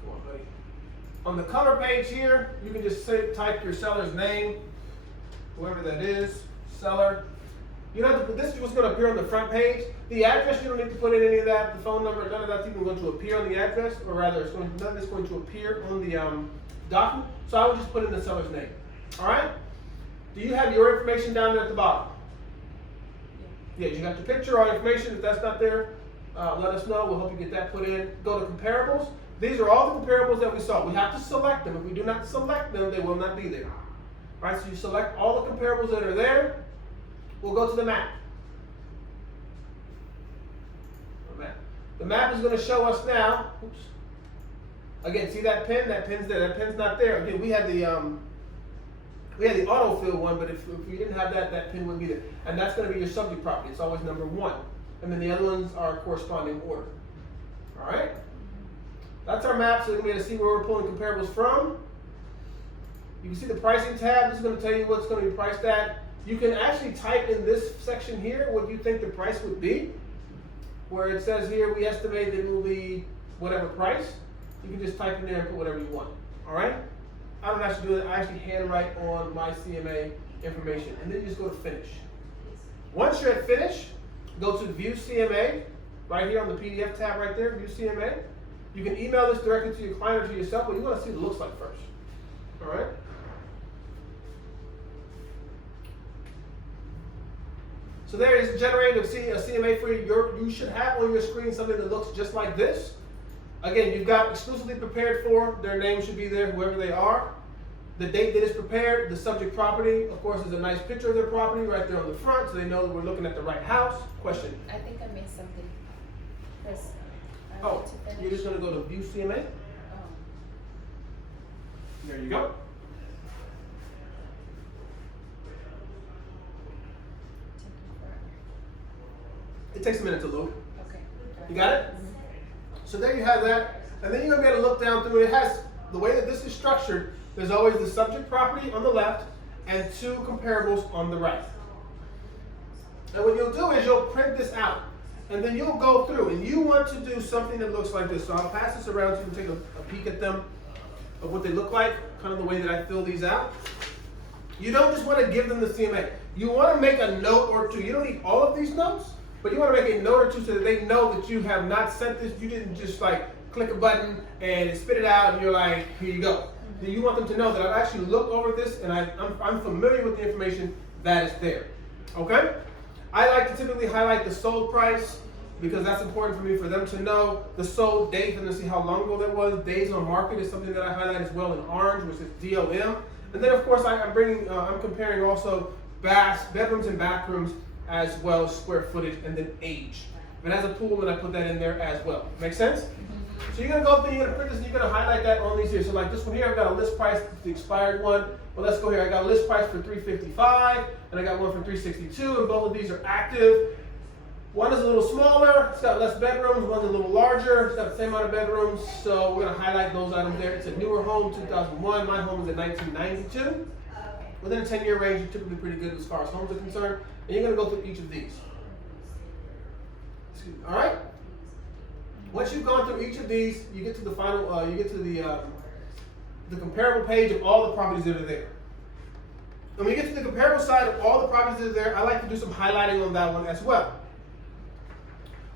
Go on, buddy. On the color page here, you can just type your seller's name, whoever that is, seller. You don't have to put, this is what's going to appear on the front page. The address, you don't need to put in any of that. The phone number, none of that's even going to appear on the address, or rather, none of it's going to appear on the document. So I would just put in the seller's name. All right? Do you have your information down there at the bottom? Yeah, you got your picture, all your information. If that's not there, let us know. We'll help you get that put in. Go to comparables. These are all the comparables that we saw. We have to select them. If we do not select them, they will not be there. All right, so you select all the comparables that are there. We'll go to the map. The map is going to show us now. Oops. Again, see that pin? That pin's there. That pin's not there. Again, we had the autofill one, but if you didn't have that, that pin wouldn't be there. And that's going to be your subject property. It's always number 1. And then the other ones are corresponding order. All right? That's our map, so we're going to see where we're pulling comparables from. You can see the pricing tab. This is going to tell you what's going to be priced at. You can actually type in this section here what you think the price would be. Where it says here, we estimate that it will be whatever price. You can just type in there and put whatever you want. All right? I don't actually do it. I actually handwrite on my CMA information. And then you just go to finish. Once you're at finish, go to View CMA. Right here on the PDF tab right there, View CMA. You can email this directly to your client or to yourself, but you want to see what it looks like first. All right? So there is generated a CMA for you. You should have on your screen something that looks just like this. Again, you've got exclusively prepared for. Their name should be there, whoever they are. The date that is prepared, the subject property, of course, is a nice picture of their property right there on the front, so they know that we're looking at the right house. Question? I think I missed something. Chris, Oh, you're just going to go to View CMA. Oh. There you go. It takes a minute to load. Okay. You got it? So there you have that. And then you're going to be able to look down through it. It has, the way that this is structured, there's always the subject property on the left and 2 comparables on the right. And what you'll do is you'll print this out. And then you'll go through and you want to do something that looks like this. So I'll pass this around so you can take a peek at them, of what they look like, kind of the way that I fill these out. You don't just want to give them the CMA. You want to make a note or 2. You don't need all of these notes. But you want to make a note or 2 so that they know that you have not sent this. You didn't just like click a button and it spit it out and you're like, here you go. You want them to know that I've actually looked over this and I'm familiar with the information that is there. Okay? I like to typically highlight the sold price because that's important for me, for them to know the sold date and to see how long ago that was. Days on market is something that I highlight as well in orange, which is DOM. And then of course I'm comparing also bedrooms and bathrooms, as well as square footage, and then age. If it has a pool, then I put that in there as well. Make sense? So you're gonna go through, you're gonna print this, and you're gonna highlight that on these here. So like this one here, I've got a list price, the expired one. Well, let's go here. I got a list price for $355, and I got one for $362, and both of these are active. One is a little smaller, it's got less bedrooms. One's a little larger, it's got the same amount of bedrooms. So we're gonna highlight those items there. It's a newer home, 2001. My home was in 1992. Within a 10-year range, you're typically pretty good as far as homes are concerned. And you're going to go through each of these. All right? Once you've gone through each of these, you get to the final, you get to the comparable page of all the properties that are there. And when you get to the comparable side of all the properties that are there, I like to do some highlighting on that one as well.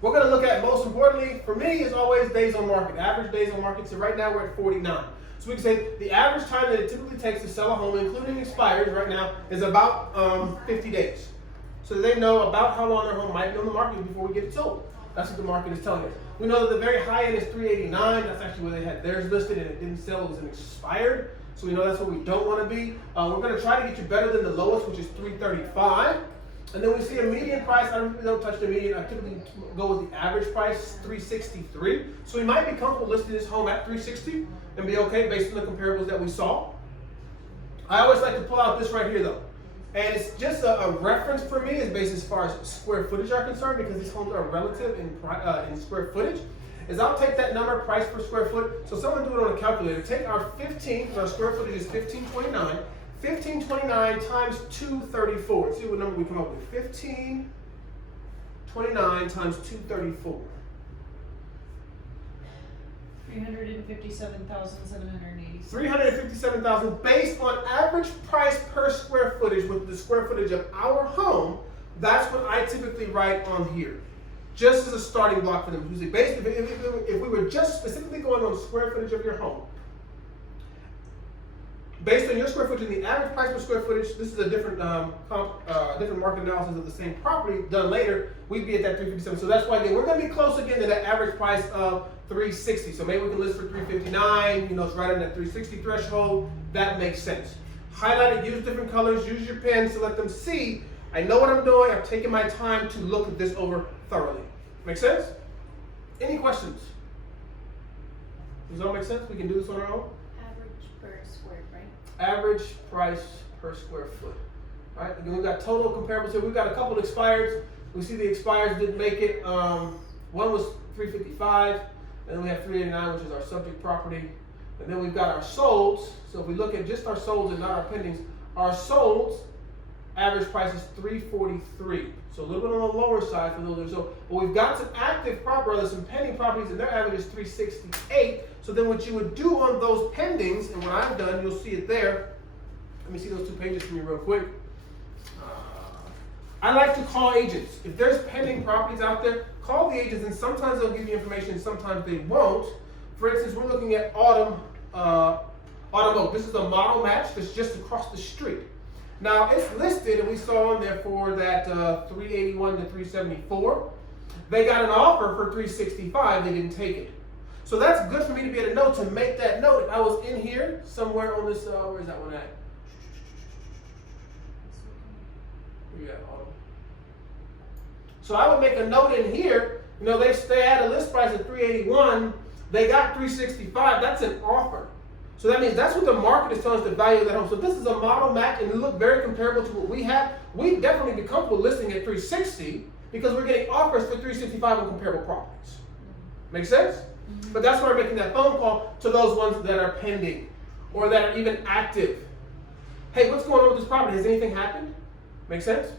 We're going to look at, most importantly, for me, is always days on market. Average days on market. So right now we're at 49. So we can say the average time that it typically takes to sell a home, including expires right now, is about 50 days. So they know about how long their home might be on the market before we get it sold. That's what the market is telling us. We know that the very high end is 389. That's actually where they had theirs listed and it didn't sell. It was an expired. So we know that's what we don't want to be. We're going to try to get you better than the lowest, which is 335. And then we see a median price. I don't touch the median. I typically go with the average price, 363. So we might be comfortable listing this home at 360 and be okay based on the comparables that we saw. I always like to pull out this right here though. And it's just a reference for me, is based as far as square footage are concerned, because these homes are relative in square footage. Is I'll take that number, price per square foot. So someone do it on a calculator. Take our 15, our square footage is 1529. 1529 times 234. Let's see what number we come up with. 1529 times 234. 357,780. 357,000 based on average price per square footage with the square footage of our home. That's what I typically write on here, just as a starting block for them. Usually, based if we were just specifically going on the square footage of your home, based on your square footage and the average price per square footage, this is a different different market analysis of the same property done later. We'd be at that 357. So that's why again we're going to be close again to that average price of 360. So maybe we can list for 359. You know, it's right on that 360 threshold. That makes sense. Highlight it. Use different colors. Use your pens to let them see. I know what I'm doing. I've taken my time to look at this over thoroughly. Make sense? Any questions? Does that all make sense? We can do this on our own. Average per square, right? Average price per square foot. All right. Again, we've got total comparables here. We've got a couple of expireds. We see the expireds didn't make it. One was 355, and then we have 389, which is our subject property. And then we've got our solds. So if we look at just our solds and not our pendings, our solds average price is 343. So a little bit on the lower side for those. So, but we've got some active properties, some pending properties, and their average is 368. So then what you would do on those pendings, and what I've done, you'll see it there. Let me see those 2 pages for me real quick. I like to call agents. If there's pending properties out there, call the agents, and sometimes they'll give you information, sometimes they won't. For instance, we're looking at Autumn Oak. This is a model match that's just across the street. Now it's listed, and we saw on there for that 381 to 374. They got an offer for 365. They didn't take it. So that's good for me to be able to know to make that note. If I was in here somewhere on this, where is that one at? Where you at, Autumn? So I would make a note in here. You know, they had a list price of 381. They got 365. That's an offer. So that means that's what the market is telling us the value of that home. So this is a model match, and it look very comparable to what we have. We'd definitely be comfortable listing at 360 because we're getting offers for 365 on comparable properties. Make sense? Mm-hmm. But that's why we're making that phone call to those ones that are pending or that are even active. Hey, what's going on with this property? Has anything happened? Make sense?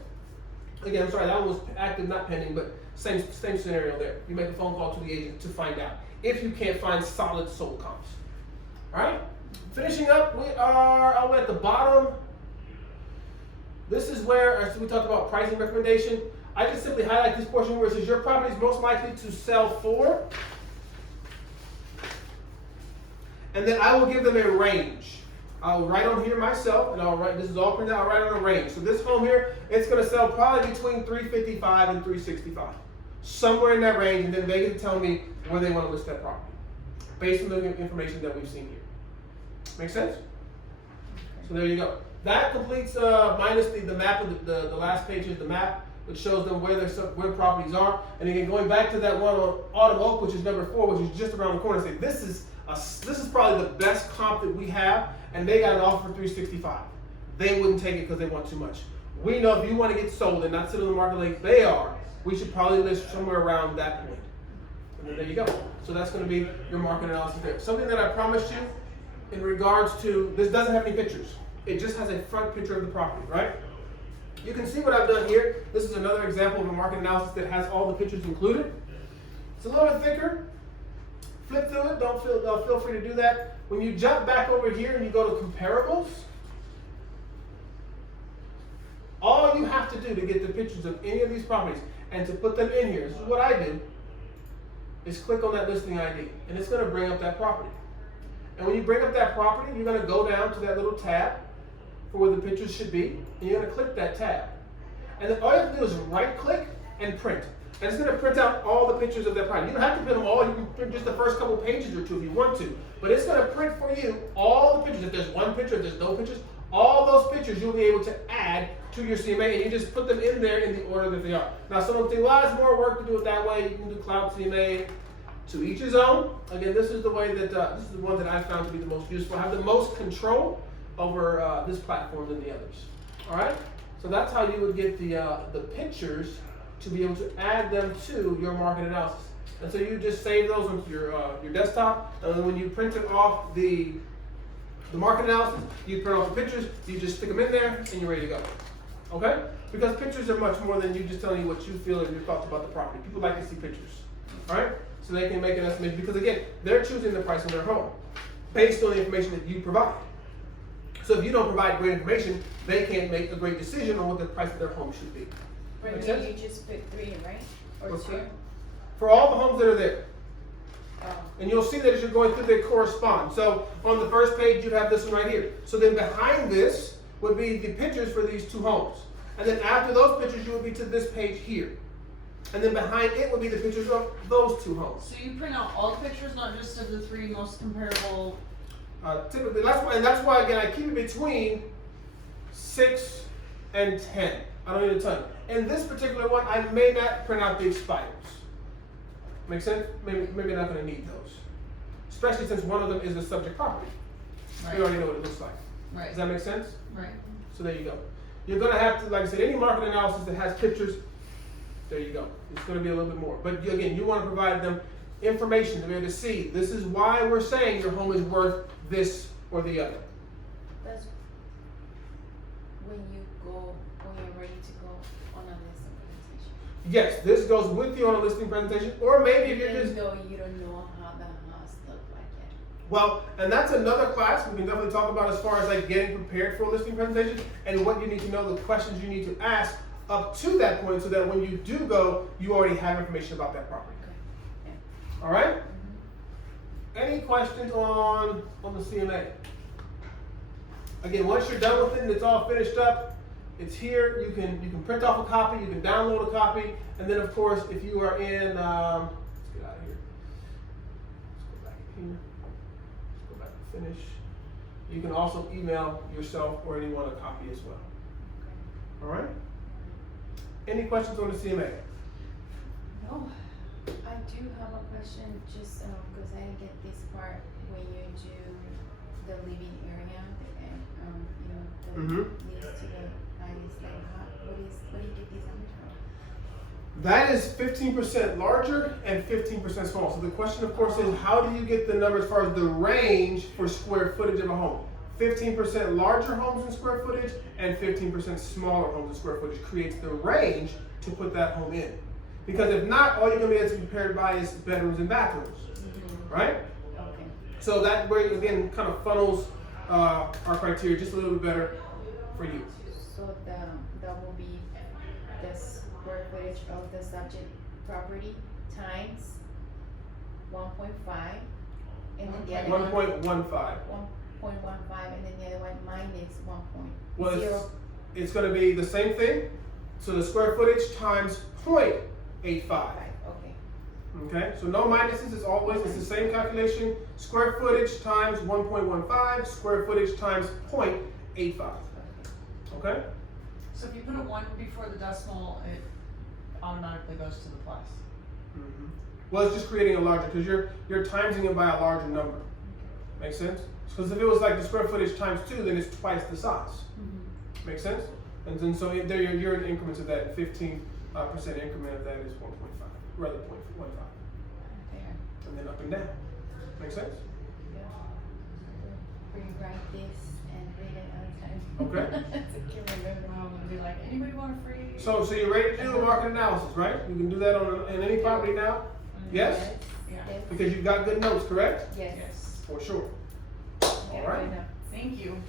Again, I'm sorry, that one was active, not pending, but same scenario there. You make a phone call to the agent to find out if you can't find solid sold comps. All right, finishing up, we are all the way at the bottom. This is where, as we talked about pricing recommendation, I just simply highlight this portion where it says your property is most likely to sell for, and then I will give them a range. I'll write on here myself, and I'll write, this is all printed out, I'll write on a range. So this home here, it's going to sell probably between 355 and 365. Somewhere in that range, and then they can tell me where they want to list that property based on the information that we've seen here. Make sense? So there you go. That completes, minus the map of the last page is the map, which shows them where properties are. And again, going back to that one on Autumn Oak, which is number 4, which is just around the corner, say this is probably the best comp that we have, and they got an offer for 365. They wouldn't take it because they want too much. We know if you want to get sold and not sit on the market like they are, we should probably list somewhere around that point. And then there you go. So that's going to be your market analysis there. Something that I promised you in regards to, this doesn't have any pictures. It just has a front picture of the property, right? You can see what I've done here. This is another example of a market analysis that has all the pictures included. It's a little bit thicker. Flip through it. Don't feel free to do that. When you jump back over here and you go to comparables, all you have to do to get the pictures of any of these properties and to put them in here, this is what I do, is click on that listing ID, and it's going to bring up that property. And when you bring up that property, you're going to go down to that little tab for where the pictures should be, and you're going to click that tab. And then all you have to do is right-click and print. And it's going to print out all the pictures of that property. You don't have to print them all. You can print just the first couple pages or two if you want to. But it's going to print for you all the pictures. If there's one picture, if there's no pictures, all those pictures you'll be able to add to your CMA, and you just put them in there in the order that they are. Now, someone think, well, there's more work to do it that way. You can do Cloud CMA. To each his own. Again, this is the way that this is the one that I found to be the most useful. I have the most control over this platform than the others. All right. So that's how you would get the pictures to be able to add them to your market analysis. And so you just save those onto your desktop, and then when you print it off the The market analysis, you print off the pictures, you just stick them in there, and you're ready to go. Okay? Because pictures are much more than you just telling you what you feel and your thoughts about the property. People like to see pictures. Alright? So they can make an estimation, because again, they're choosing the price of their home based on the information that you provide. So if you don't provide great information, they can't make a great decision on what the price of their home should be. For Make me, sense? you just put 3, right? Or What's 2? that? For all the homes that are there. Oh. And you'll see that as you're going through, they correspond. So on the first page, you have this one right here. So then behind this would be the pictures for these 2 homes. And then after those pictures, you would be to this page here. And then behind it would be the pictures of those 2 homes. So you print out all the pictures, not just of the 3 most comparable. Typically, that's why again I keep it between 6 and 10. I don't need to tell you. In this particular one, I may not print out the expires. Make sense? Maybe not going to need those, especially since one of them is the subject property. Right. We already know what it looks like. Right. Does that make sense? Right. So there you go. You're going to have to, like I said, any market analysis that has pictures. There you go. It's going to be a little bit more. But again, you want to provide them information to be able to see. This is why we're saying your home is worth this or the other. That's when you're ready to go on a listing presentation. Yes, this goes with you on a listing presentation, or maybe if you're Even just, though you don't know how the house look like yet. well, and that's another class we can definitely talk about as far as like getting prepared for a listing presentation and what you need to know, the questions you need to ask up to that point, so that when you do go, you already have information about that property. Okay. All right? Any questions on the CMA? Again, once you're done with it and it's all finished up, it's here. You can print off a copy, you can download a copy, and then of course, if you are in, let's get out of here. Let's go back in here. Let's go back and finish. You can also email yourself or anyone a copy as well. All right? Any questions on the CMA? No, I do have a question, just because I didn't get this part when you do the living area and the leads to the highest, like what do you get these numbers from? That is 15% larger and 15% small. So the question, of course, is how do you get the number as far as the range for square footage of a home? 15% larger homes in square footage and 15% smaller homes in square footage creates the range to put that home in. Because if not, all you're going to be able to compare it by is bedrooms and bathrooms, right? Okay. So that way, again, kind of funnels our criteria just a little bit better for you. So that will be the square footage of the subject property times 1.5, and then the other 1.15. 1.15, and then the other one minus 1.0. Well, it's going to be the same thing. So the square footage times 0.85. Okay. Okay, so no minuses, it's always, it's the same calculation. Square footage times 1.15, square footage times 0.85. Okay? So if you put a 1 before the decimal, it automatically goes to the plus. Well, it's just creating a larger, because you're timesing it by a larger number. Make sense? Because if it was like the square footage times 2, then it's twice the size. Make sense? And then so there you're in increments of that. 15% increment of that is 1.5, rather 0.15. There. And then up and down. Make sense? Yeah. Rewrite this and read it other time. Okay. I can't remember. We'll be like, anybody want a free? So you're ready to do the market analysis, right? You can do that in any property now? Yes? Yeah. Yes. Because you've got good notes, correct? Yes. Yes. For sure. Yeah, All right. I know. Thank you.